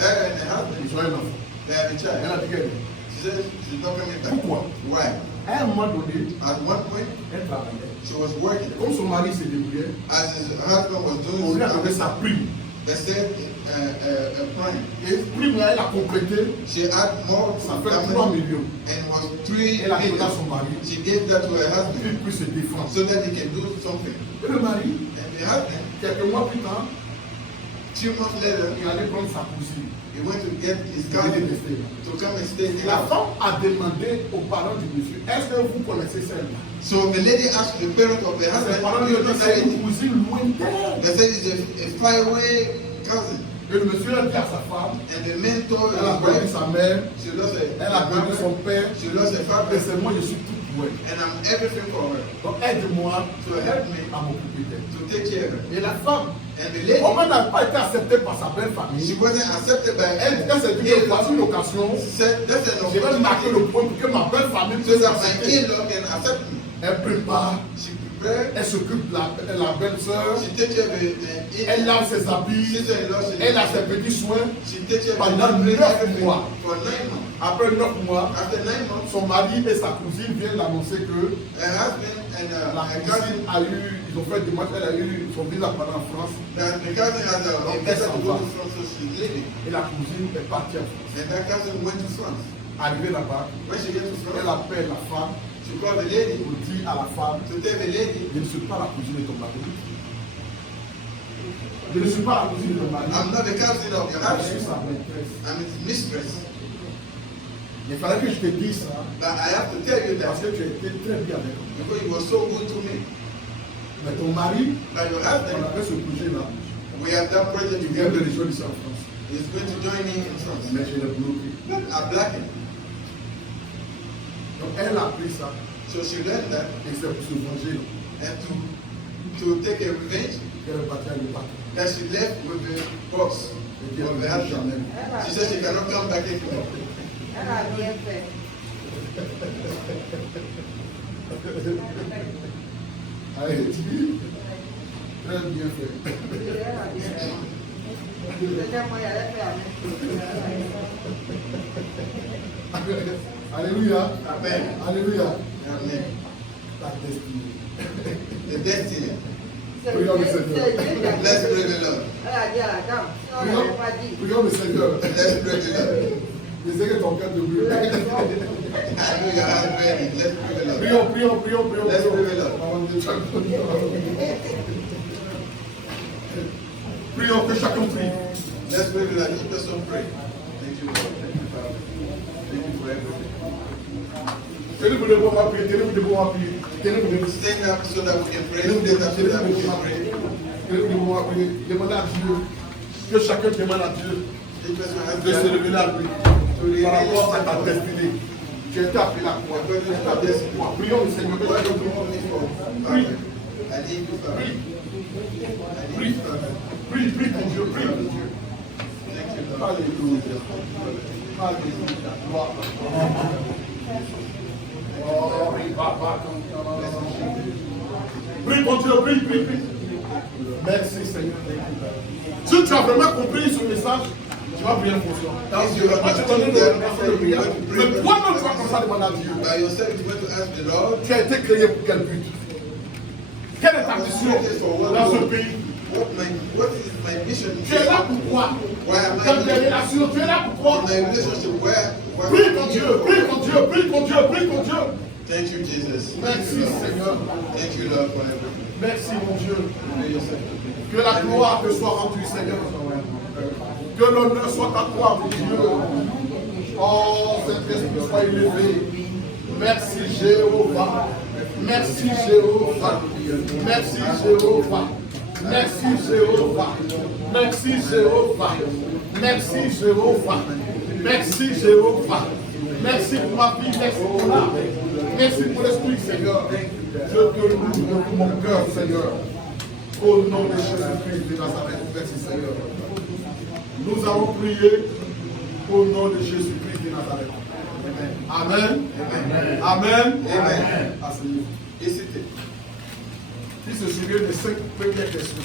Her and the husband, ils ont un enfant. they have a Elle child. a dit qu'elle est. She said she's not coming back. Pourquoi? Why? À un moment donné, At one point, elle travaillait. she was working. Comme son mari se débrouillait, As his husband was on doing lui a donné something, sa prime. they said a prime. Et prime là, elle a complété, She had more ça from fait 3 family millions. and it was 3 Elle a donné à million. son mari, She gave that to her husband il puisse se défendre. so that he can do something. Et le mari, And the husband, quelques mois plus tard, 2 months later, il allait prendre sa cousine. he went to get his Il allait cousin rester là. to come and stay in Et the la house. femme a demandé aux parents du monsieur, est-ce que vous connaissez celle-là? So the lady asked the parent of the Ses husband, parents "Do lui you ont know dit, that c'est lady?" une cousine lointaine. They said it's a faraway cousin. Et le monsieur a dit à sa femme, And the man told elle a his perdu wife, sa mère, she lost her elle a perdu son mother, père, she lost her et father, c'est moi, je suis tout pour elle. and I'm everything for her. Donc aide-moi So help me à m'occuper d'elle. to take care of her. Et la femme, And the lady, comme elle n'a pas été acceptée par sa belle she famille, wasn't accepted by elle s'est dit que voici l'occasion, She said, that's an je vais marquer le opportunity point pour que ma belle famille so puisse that my m'accepter. in-law can accept me. Elle prépare, She prepared, elle s'occupe de la belle-sœur, she takes care of the elle lave ses habits, sister-in-law, elle a ses petits soins. she takes care of Pendant the 9 mois. for 9 months. Après 9 mois, After 9 months, son mari et sa cousine viennent l'annoncer que her husband and la her cousine cousin, a eu, ils ont fait des matchs, elle a eu son visa pendant en France that the cousin has a visa to go to France, so she's leaving. et la cousine est partie en France. And that cousin went to France. Arrivée là-bas, When she gets to elle France, appelle la femme, she called the lady elle dit à la femme, to tell the lady, je ne suis pas la cousine de ton mari. Je ne suis pas la cousine de ton mari. I'm not the cousin of your Je suis husband, sa maîtresse. I'm his mistress. Il fallait que je te dise ça But I have to tell you parce that que tu as été très bien avec moi. because he was so good to me. Mais ton mari, But your on husband, avait ce projet-là, we have that project il vient de together. rejoindre ici en France. He's going to join me in France. Mais je l'ai bloqué. I black him. Donc elle a pris ça So she learned that et c'est pour se venger and to take a revenge qu'elle est partie à l'époque. that she left with the boss Et qu'elle of the ne husband. jamais. She said she cannot come back again. Elle a bien fait. Allez, dis. Très bien fait. Oui, elle a bien fait. Deuxième mois, il allait faire la même chose. Alléluia. Amen. Alléluia. Amen. Ta destinée. The destiny. C'est Prions le Dieu Seigneur. qui a dit. Let's pray the Lord. Elle a dit à la dame, sinon elle n'avait pas dit. Prions le Seigneur. Let's pray the Lord. Je sais que ton cœur te brûle. Hallelujah. Hallelujah. Let's pray the Lord. Prions. Let's pray the Lord. Prions que chacun prie. Let's pray the Lord. Each person pray. Thank you, Lord. Thank you, Father. Thank you for everything. Tenez-vous debout, on va prier. Tenez-vous debout, on va prier. Tenez-vous debout. Stand up so that we can pray. Tenez-vous Stand debout, up so that we can pray. tenez-vous debout, on va prier. Demandez à Dieu. Que chacun demande à Dieu Each person has de se to révéler à lui par rapport à ta destinée. Tu as été appelé à quoi? Tu as été appelé à quoi? Prions le Seigneur. Que chacun prie. I need you, Father. I need you, Father. Prie ton Dieu. Prie ton Dieu. Thank you, Lord. Alléluia. Alléluia. Gloire à toi. Oh, papa, prie ton Dieu, prie. Merci Seigneur. Si tu as vraiment compris ce message, tu vas prier en fonction. Moi, je te donne une façon de prière. Mais toi-même, tu vas commencer à demander à Dieu. By yourself, you want to ask the Lord. Tu as été créé pour quel but? Quelle est ta mission dans ce pays? What is my mission? Tu es là pourquoi? Why am I Dans tes here? relations, tu es là pourquoi? In my relationship, where? Prie ton Dieu. Thank you, Jesus. Merci Seigneur. Thank you, Lord, for everything. Merci mon Dieu. Pray yourself to me. Que la gloire te soit rendue Seigneur. Que l'honneur soit à toi mon Dieu. Oh, Saint-Esprit soit élevé. Merci Jéhovah. Merci Jéhovah. Merci Jéhovah. Merci Jéhovah. Merci Jéhovah. Merci Jéhovah. Merci Jéhovah. Merci pour ma vie, merci pour l'âme. Merci pour l'esprit, Seigneur. Je te loue de tout mon cœur, Seigneur. Au nom de Jésus-Christ de Nazareth. Merci, Seigneur. Nous avons prié au nom de Jésus-Christ de Nazareth. Amen. Amen. Amen. Asseyez-vous. Et c'était. Qui se souvient des 5 premières questions?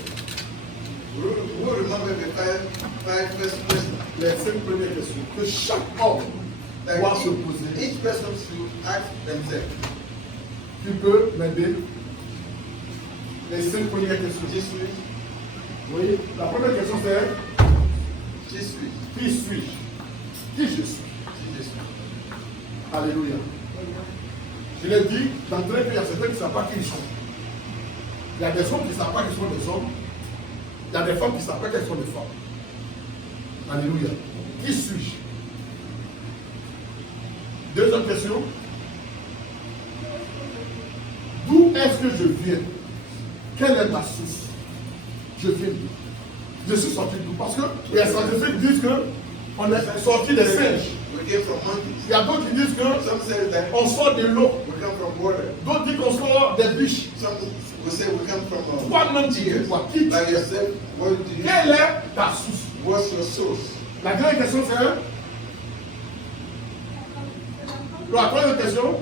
Who remember the five first questions? Les 5 premières questions que chaque homme That doit se poser. each person should ask themselves. Qui peut m'aider? Les 5 premières questions. Qui suis-je? Oui. La première question c'est Qui suis-je? qui suis-je? Qui je suis? Qui je suis? Alléluia. Je l'ai dit d'entrée qu'il y a certains qui ne savent pas qui ils sont. Il y a des hommes qui ne savent pas qu'ils sont des hommes. Il y a des femmes qui ne savent pas qu'elles sont des femmes. Alléluia. Qui suis-je? Deuxième question. D'où est-ce que je viens? Quelle est ma source? Je viens d'où? Je suis sorti d'où? Parce que les scientifiques disent qu'on est sorti des singes. We came from monkeys. Il y a d'autres qui disent Some say that qu'on sort de l'eau. we come from water. D'autres disent qu'on sort des biches. Some will say we come from Toi-même, tu es quoi? Qui tu By es? yourself, what do you? Quelle est ta source? What's your source? La dernière question, c'est la troisième question.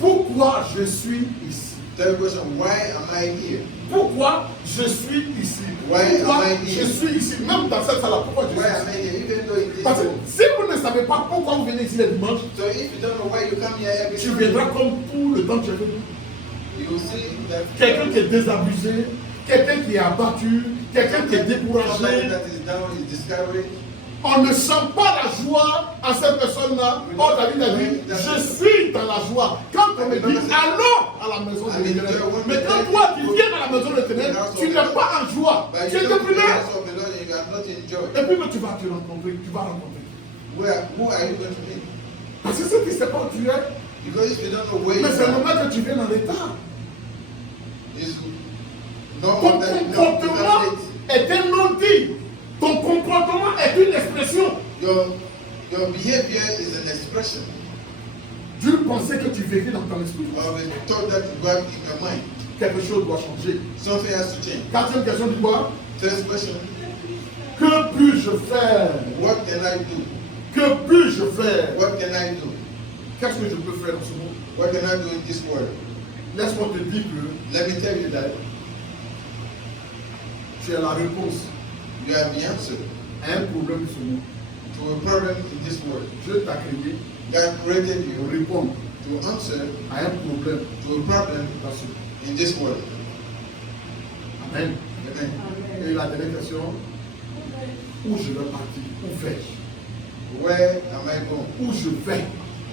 Pourquoi je suis ici? Third question, why am I here? Pourquoi je suis ici? Why Pourquoi am I je here? suis ici? Même dans cette salle, pourquoi je Why am suis I ici? here? Even though it is Parce que so. si vous ne savez pas pourquoi vous venez ici les dimanches, So if you don't know why you come here every tu Sunday, viendras comme tout le temps que tu es venu. you will see that Quelqu'un qui est désabusé, quelqu'un qui est abattu, quelqu'un qui est somebody découragé. that is down is discouraged. On ne sent pas la joie à cette personne-là. Oh, David a dit, je suis dans la joie. Quand on me dit, allons à la maison de l'Éternel. Mais quand toi, tu viens à la maison de l'Éternel, tu n'es pas en joie. But Tu es you come to the déprimé. house of the Lord and you are not in joy. Et puis, tu vas te rencontrer. Tu vas rencontrer. Who are you going to meet? Parce que si tu ne sais pas où tu es, Because if you don't know where you mais c'est le are, moment que tu viens dans l'état. it's Ton normal that you don't comportement est un non-dit. Ton comportement est une expression. Your behavior is an expression Dieu pensait que tu vécu dans ton esprit. of a thought that you got in your mind. Quelque chose doit changer. Something has to change. Quatrième question, dis quoi? Third question, Que puis-je faire? what can I do? Que puis-je faire? What can I do? Qu'est-ce que je peux faire en ce moment? What can I do in this world? Laisse-moi te dire que Let me tell you that tu es la réponse You have the answer à un problème de ce monde. to a problem in this world. Dieu t'a créé God created pour you répondre to answer à un problème to a problem dans ce monde. in this world. Amen. Amen. Et la dernière question, où je vais partir? Où vais-je? Where am I going? Où je vais?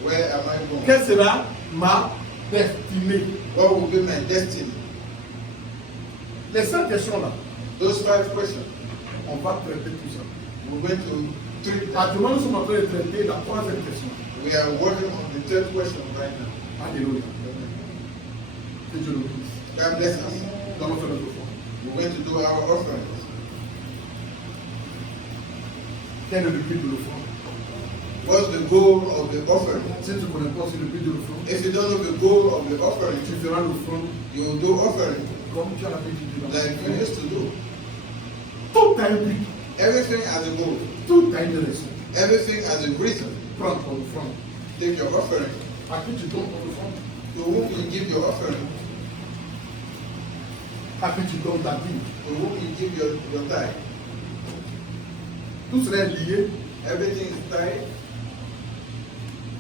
Where am I going? Quelle sera ma destinée? What will be my destiny? Les 5 questions là, Those 5 questions. on va traiter tout ça. We're going to treat them. Actuellement, nous sommes en train de traiter la 3e question. We are working on the 3rd question right now. Alléluia. Que Dieu nous bénisse. God bless us. Nous allons faire notre foi. We're going to do our offerings. Quel est le but de l'offrande? What's the goal of the offering? Si tu ne connais pas aussi le but de l'offrande, If you don't know the goal of the offering, tu feras l'offrande you will do offering comme tu as l'habitude de like you used to do. Tout a un but, Everything has a goal. tout a une raison. Everything has a reason. Prends ton offrande. Take your offering. À qui tu donnes ton offrande? To whom you give your offering, À qui tu donnes ta vie? to whom you give your tithe. Tout cela est lié Everything is tied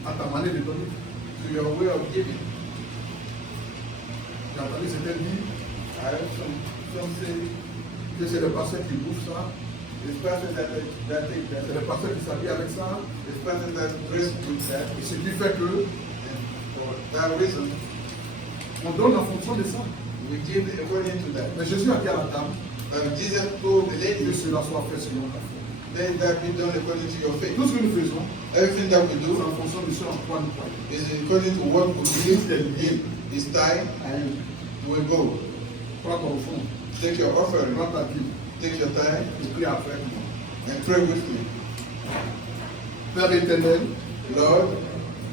à ta manière de donner. to your way of giving. J'ai entendu certains dire I have some say que c'est le pasteur qui bouffe ça, it's person that take c'est that. le pasteur qui s'habille avec ça, It's person that dress with that. et ce qui fait que And for that reason, on donne en fonction de ça. we give according to that. Mais Jésus a dit à la dame Jesus told the que lady, cela soit fait selon ta foi. let that be done according to your faith. Tout ce que nous faisons, Everything that we c'est do en fonction de ce en quoi nous croyons. is according to what we believe in. Is tied À un to a goal. prends ton fond, Take your offering, prends ta vie, take your tithe, et prie avec moi. and pray with me. Père éternel, Lord,